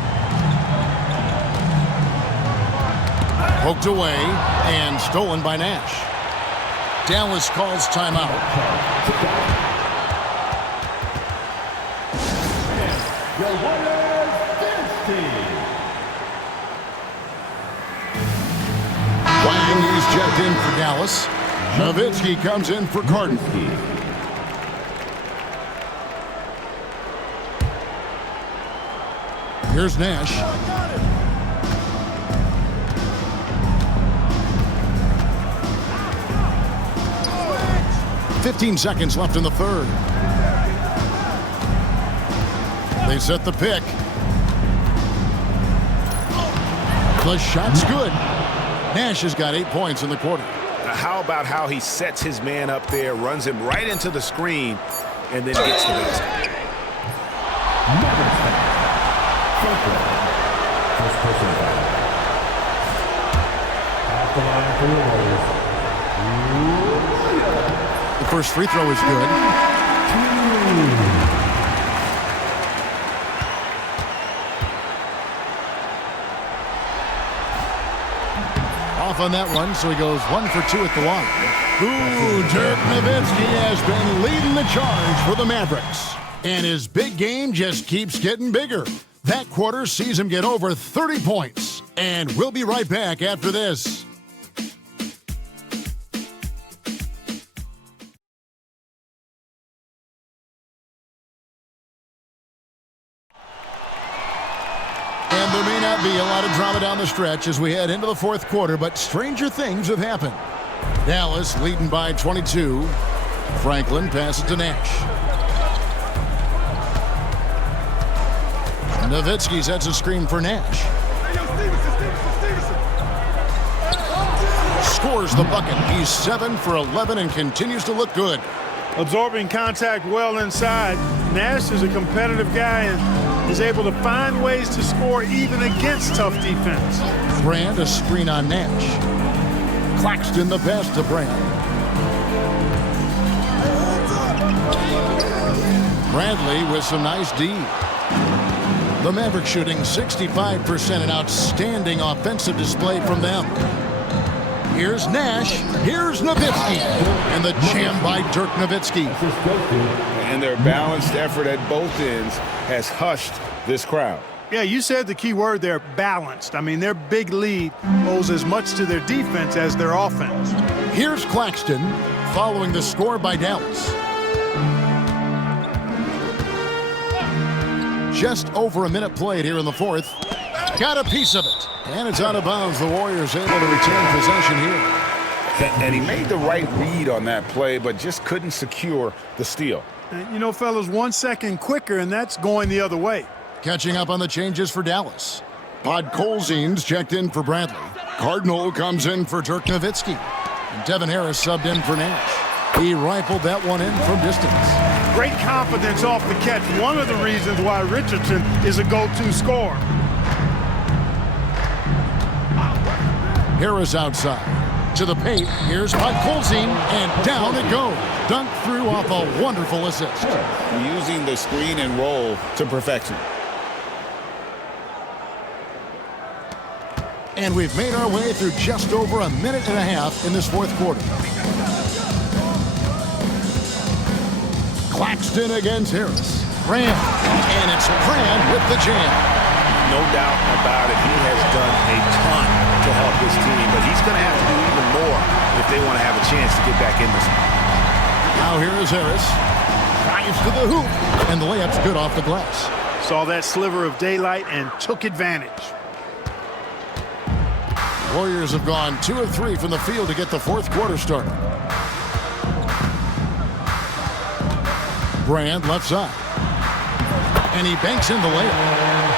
Poked away and stolen by Nash. Dallas calls timeout. Wang is checked in for Dallas. Nowitzki comes in for Cardinal. Here's Nash. "15 seconds left in the third. They set the pick. The shot's good. Nash has got 8 points in the quarter. How about how he sets his man up there, runs him right into the screen, and then gets the basket. The first free throw is good. Off on that one, so he goes 1 for 2 at the line. Ooh, Dirk Nowitzki has been leading the charge for the Mavericks. And his big game just keeps getting bigger. That quarter sees him get over 30 points. And we'll be right back after this. And there may not be a lot of drama down the stretch as we head into the fourth quarter, but stranger things have happened. Dallas leading by 22. Franklin passes to Nash. Nowitzki sets a screen for Nash. Scores the bucket. He's 7 for 11 and continues to look good. Absorbing contact well inside. Nash is a competitive guy and is able to find ways to score even against tough defense. Brand a screen on Nash. Claxton the pass to Brand. Bradley with some nice D. The Mavericks shooting 65%, an outstanding offensive display from them. Here's Nash. Here's Nowitzki. And the jam by Dirk Nowitzki. And their balanced effort at both ends has hushed this crowd. Yeah, you said the key word there, balanced. I mean, their big lead owes as much to their defense as their offense. Here's Claxton following the score by Dallas. Just over a minute played here in the fourth. Got a piece of it. And it's out of bounds. The Warriors able to retain possession here. And he made the right read on that play, but just couldn't secure the steal. And, you know, fellas, 1 second quicker, and that's going the other way. Catching up on the changes for Dallas. Podkolzin's checked in for Bradley. Cardinal comes in for Dirk Nowitzki. And Devin Harris subbed in for Nash. He rifled that one in from distance. Great confidence off the catch. One of the reasons why Richardson is a go-to scorer. Harris outside. To the paint. Here's Podkolzin. And down it goes. Dunked through off a wonderful assist. Using the screen and roll to perfection. And we've made our way through just over a minute and a half in this fourth quarter. Claxton against Harris. Brand. And it's Brand with the jam. No doubt about it. He has done a ton to help his team, but he's going to have to do even more if they want to have a chance to get back in this one. Now here is Harris. Drives to the hoop. And the layup's good off the glass. Saw that sliver of daylight and took advantage. Warriors have gone 2 of 3 from the field to get the fourth quarter started. Brand left side. And he banks in the layup.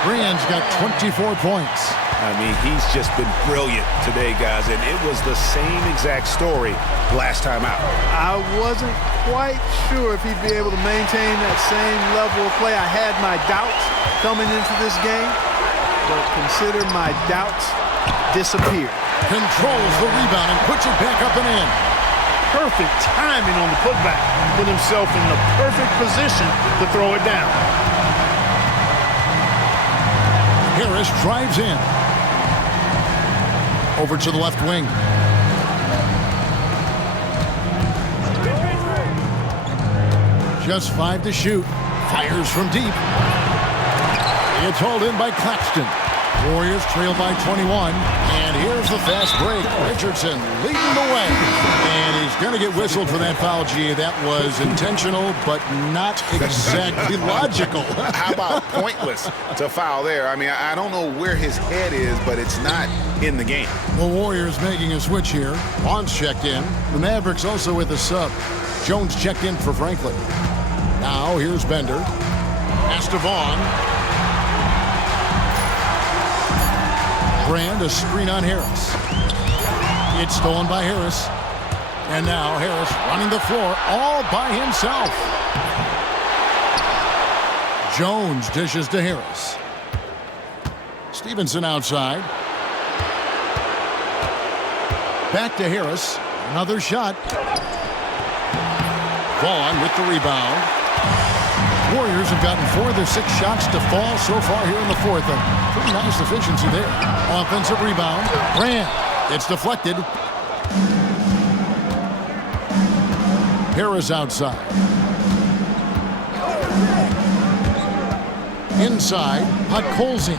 Brand's got 24 points. I mean, he's just been brilliant today, guys, and it was the same exact story last time out. I wasn't quite sure if he'd be able to maintain that same level of play. I had my doubts coming into this game, but consider my doubts disappear. Controls the rebound and puts it back up and in. Perfect timing on the putback. Put himself in the perfect position to throw it down. Harris drives in. Over to the left wing. Just 5 to shoot. Fires from deep. It's hauled in by Claxton. Warriors trail by 21. And here's the fast break. Richardson leading the way. And he's going to get whistled for that foul, G. That was intentional, but not exactly logical. How about pointless to foul there? I mean, I don't know where his head is, but it's not in the game. The Warriors making a switch here. Vaughn's checked in. The Mavericks also with a sub. Jones checked in for Franklin. Now here's Bender. Pass to Vaughn. Brand, a screen on Harris. It's stolen by Harris. And now Harris running the floor all by himself. Jones dishes to Harris. Stevenson outside. Back to Harris. Another shot. Vaughn with the rebound. Warriors have gotten 4 of their 6 shots to fall so far here in the fourth. A pretty nice efficiency there. Offensive rebound. Brand. It's deflected. Harris outside. Inside. Podkolzin.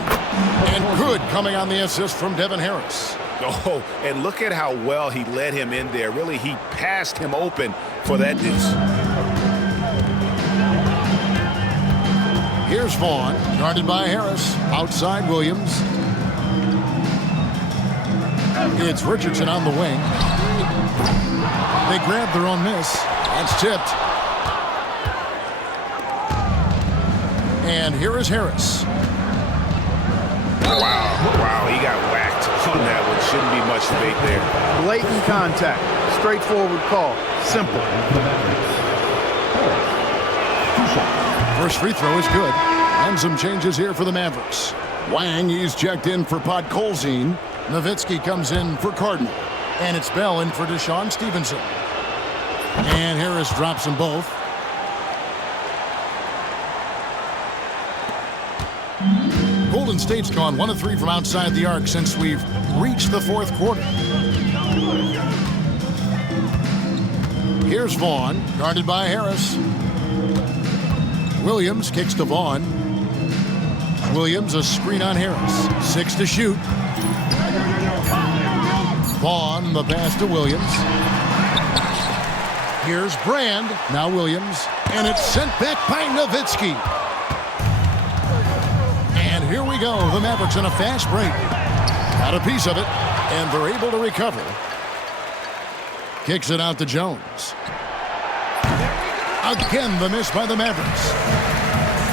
And good coming on the assist from Devin Harris. Oh, and look at how well he led him in there. Really, he passed him open for that deuce. Here's Vaughn, guarded by Harris. Outside Williams. It's Richardson on the wing. They grab their own miss. That's tipped. And here is Harris. Wow, he got whacked on that one. Shouldn't be much debate there. Blatant contact. Straightforward call. Simple. First free throw is good. And some changes here for the Mavericks. Wang, he's checked in for Podkolzin. Nowitzki comes in for Cardinal. And it's Bell in for Deshaun Stevenson. And Harris drops them both. Golden State's gone 1 of 3 from outside the arc since we've reached the fourth quarter. Here's Vaughn, guarded by Harris. Williams kicks to Vaughn. Williams, a screen on Harris. 6 to shoot. Vaughn, the pass to Williams. Here's Brand. Now Williams. And it's sent back by Nowitzki. And here we go. The Mavericks on a fast break. Got a piece of it. And they're able to recover. Kicks it out to Jones. Again, the miss by the Mavericks.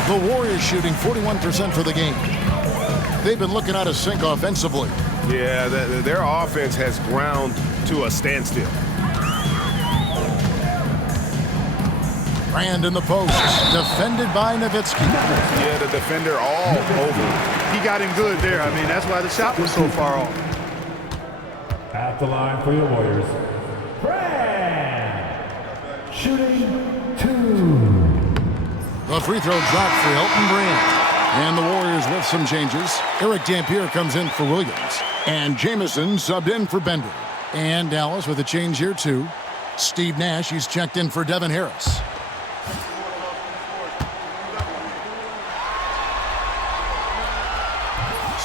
The Warriors shooting 41% for the game. They've been looking out of sync offensively. Yeah, their offense has ground to a standstill. Brand in the post, defended by Nowitzki. Yeah, the defender all over. He got him good there. I mean, that's why the shot was so far off. At the line for the Warriors, Brand. Shooting 2. The free throw dropped for Elton Brand. And the Warriors with some changes. Eric Dampier comes in for Williams. And Jamison subbed in for Bender. And Dallas with a change here too. Steve Nash, he's checked in for Devin Harris.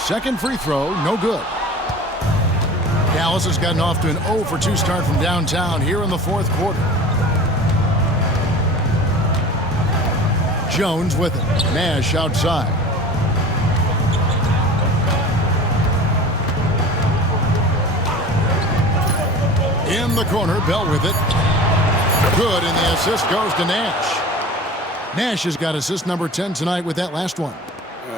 Second free throw, no good. Dallas has gotten off to an 0 for 2 start from downtown here in the fourth quarter. Jones with it. Nash outside. In the corner, Bell with it. Good, and the assist goes to Nash. Nash has got assist number 10 tonight with that last one.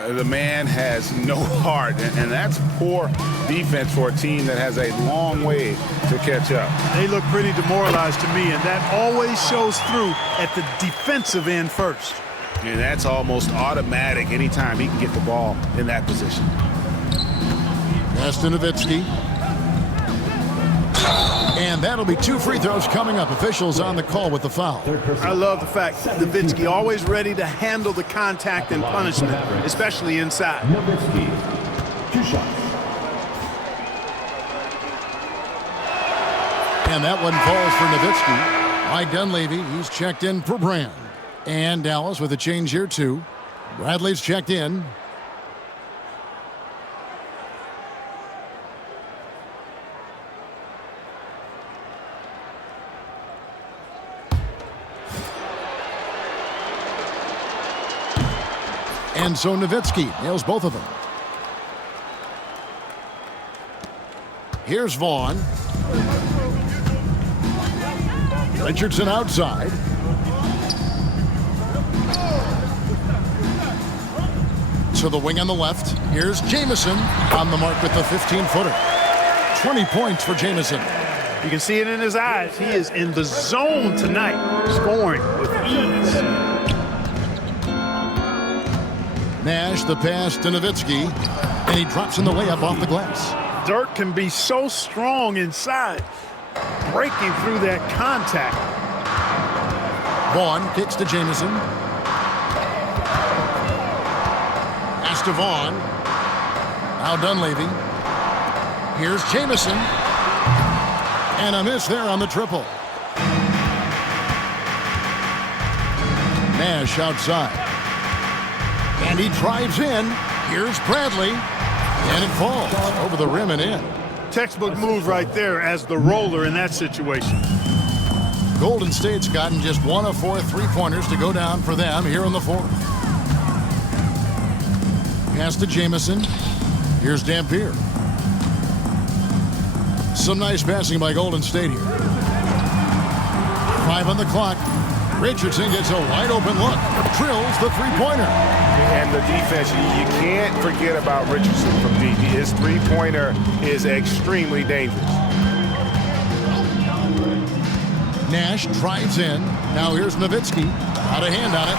The man has no heart, and that's poor defense for a team that has a long way to catch up. They look pretty demoralized to me, and that always shows through at the defensive end first. And that's almost automatic anytime he can get the ball in that position. Pass to Nowitzki. And that'll be 2 free throws coming up. Officials on the call with the foul. I love the fact that Nowitzki always ready to handle the contact and punishment, especially inside. Nowitzki, 2 shots. And that one falls for Nowitzki. Mike Dunleavy, he's checked in for Brand. And Dallas with a change here too. Bradley's checked in. And so Nowitzki nails both of them. Here's Vaughn. Richardson outside. To the wing on the left. Here's Jamison on the mark with the 15-footer. 20 points for Jamison. You can see it in his eyes. He is in the zone tonight, scoring with ease. Nash, the pass to Nowitzki, and he drops in the layup off the glass. Dirk can be so strong inside, breaking through that contact. Vaughn kicks to Jamison. Pass to Vaughn. Now Dunleavy. Here's Jamison. And a miss there on the triple. Nash outside. And he drives in. Here's Bradley. And it falls over the rim and in. Textbook move right there as the roller in that situation. Golden State's gotten just 1 of 4 3-pointers to go down for them here in the fourth. Pass to Jamison. Here's Dampier. Some nice passing by Golden State here. 5 on the clock. Richardson gets a wide open look. Drills the 3-pointer. And the defense, you can't forget about Richardson from deep. His 3-pointer is extremely dangerous. Nash drives in. Now here's Nowitzki. Out of hand on it.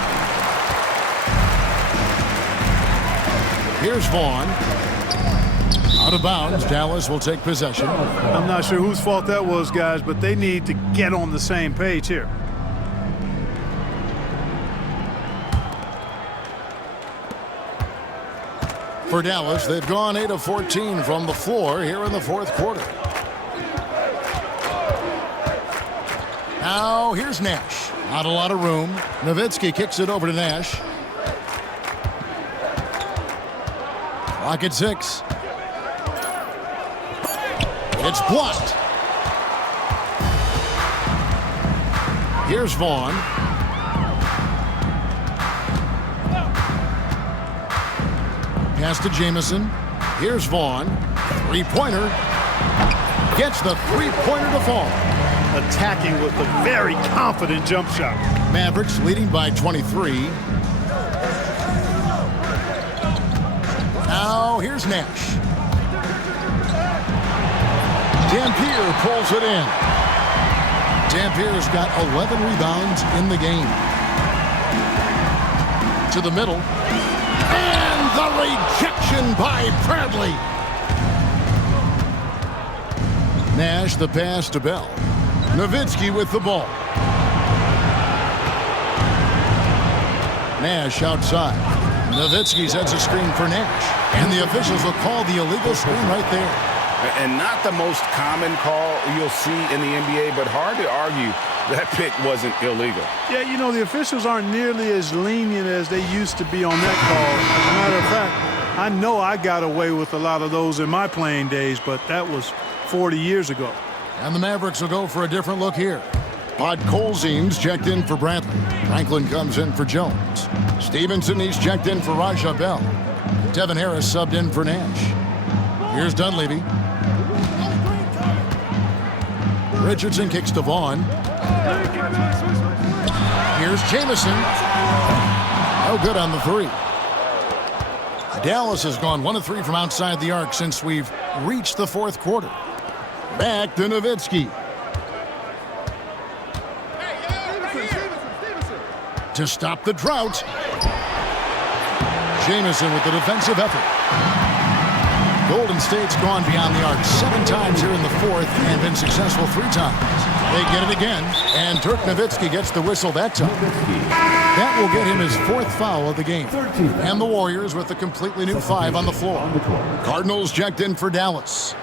Here's Vaughn. Out of bounds. Dallas will take possession. I'm not sure whose fault that was, guys, but they need to get on the same page here. For Dallas, they've gone 8 of 14 from the floor here in the fourth quarter. Now here's Nash. Not a lot of room. Nowitzki kicks it over to Nash. Clock at 6. It's blocked. Here's Vaughn. Pass to Jamison. Here's Vaughn. Three-pointer. Gets the three-pointer to fall. Attacking with a very confident jump shot. Mavericks leading by 23. Now here's Nash. Dampier pulls it in. Dampier's got 11 rebounds in the game. To the middle. And the rejection by Bradley. Nash the pass to Bell. Nowitzki with the ball. Nash outside. Nowitzki sends a screen for Nash. And the officials will call the illegal screen right there. And not the most common call you'll see in the NBA, but hard to argue that pick wasn't illegal. Yeah, you know, the officials aren't nearly as lenient as they used to be on that call. As a matter of fact, I know I got away with a lot of those in my playing days, but that was 40 years ago. And the Mavericks will go for a different look here. Podkolzien's checked in for Bradley. Franklin comes in for Jones. Stevenson, he's checked in for Raja Bell. Devin Harris subbed in for Nash. Here's Dunleavy. Richardson kicks to Vaughn. Here's Jamison. No good on the three. Dallas has gone 1 of 3 from outside the arc since we've reached the fourth quarter. Back to Nowitzki. To stop the drought. Jamison with the defensive effort. Golden State's gone beyond the arc 7 times here in the fourth and been successful 3 times. They get it again, and Dirk Nowitzki gets the whistle that time. That will get him his 4th foul of the game. And the Warriors with a completely new 5 on the floor. Cardinals checked in for Dallas.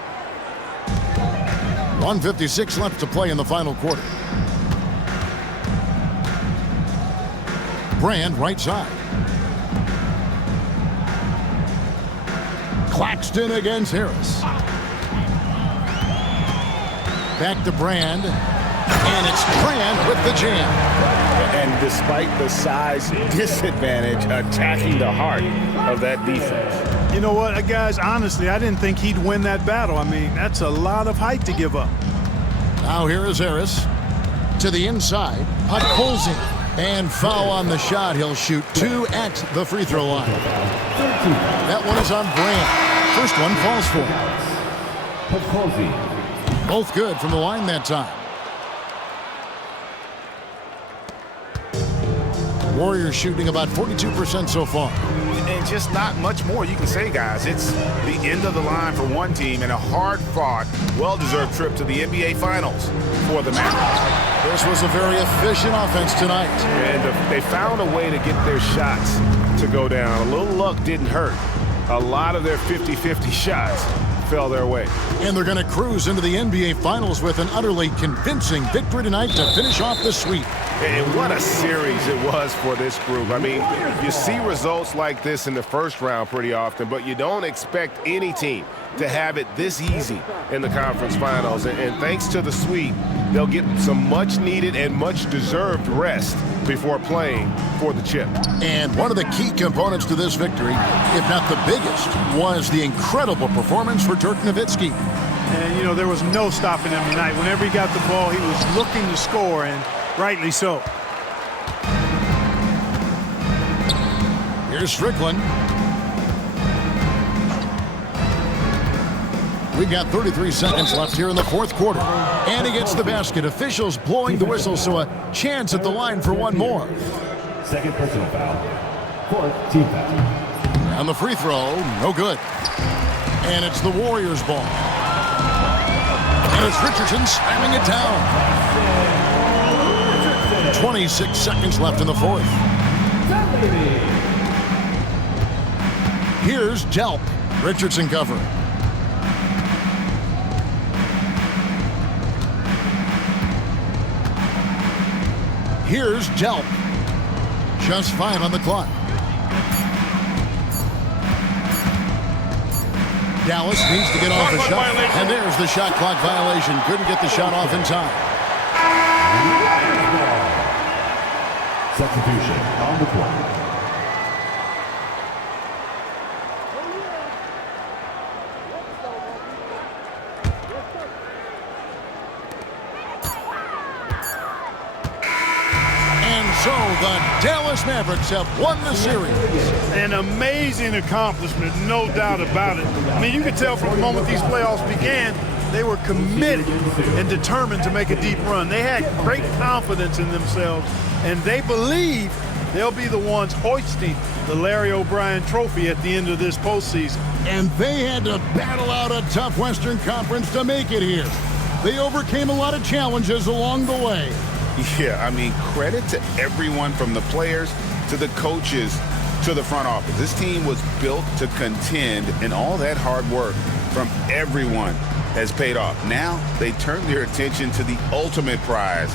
1:56 left to play in the final quarter. Brand right side. Claxton against Harris. Back to Brand. And it's Brand with the jam. And despite the size disadvantage, attacking the heart of that defense. You know what, guys, honestly, I didn't think he'd win that battle. I mean, that's a lot of height to give up. Now here is Harris. To the inside. Podkolzien. And foul on the shot. He'll shoot 2 at the free throw line. That one is on Brand. First one falls for him. Both good from the line that time. Warriors shooting about 42% so far. And just not much more you can say, guys. It's the end of the line for one team and a hard-fought, well-deserved trip to the NBA Finals for the Mavericks. This was a very efficient offense tonight. And they found a way to get their shots to go down. A little luck didn't hurt. A lot of their 50-50 shots fell their way. And they're going to cruise into the NBA Finals with an utterly convincing victory tonight to finish off the sweep. And what a series it was for this group. I mean, you see results like this in the first round pretty often, but you don't expect any team to have it this easy in the conference finals. And thanks to the sweep, they'll get some much-needed and much-deserved rest before playing for the chip. And one of the key components to this victory, if not the biggest, was the incredible performance for Dirk Nowitzki. And, you know, there was no stopping him tonight. Whenever he got the ball, he was looking to score, and rightly so. Here's Strickland. We got 33 seconds left here in the fourth quarter. And he gets the basket. Officials blowing the whistle, so a chance at the line for one more. Second personal foul. 4th team foul. On the free throw, no good. And it's the Warriors' ball. And it's Richardson slamming it down. 26 seconds left in the fourth. Here's Delp. Richardson covering. Here's Delp. Just 5 on the clock. Dallas needs to get off a shot. And there's the shot clock violation. Couldn't get the shot off in time. Substitution on the clock. So the Dallas Mavericks have won the series. An amazing accomplishment, no doubt about it. I mean, you could tell from the moment these playoffs began, they were committed and determined to make a deep run. They had great confidence in themselves, and they believe they'll be the ones hoisting the Larry O'Brien trophy at the end of this postseason. And they had to battle out a tough Western Conference to make it here. They overcame a lot of challenges along the way. Yeah, I mean, credit to everyone from the players to the coaches to the front office. This team was built to contend, and all that hard work from everyone has paid off. Now they turn their attention to the ultimate prize,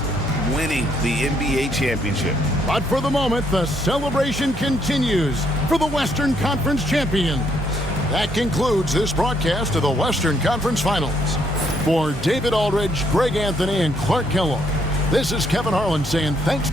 winning the NBA championship. But for the moment, the celebration continues for the Western Conference champions. That concludes this broadcast of the Western Conference Finals. For David Aldridge, Greg Anthony, and Clark Kellogg, this is Kevin Harlan saying thanks.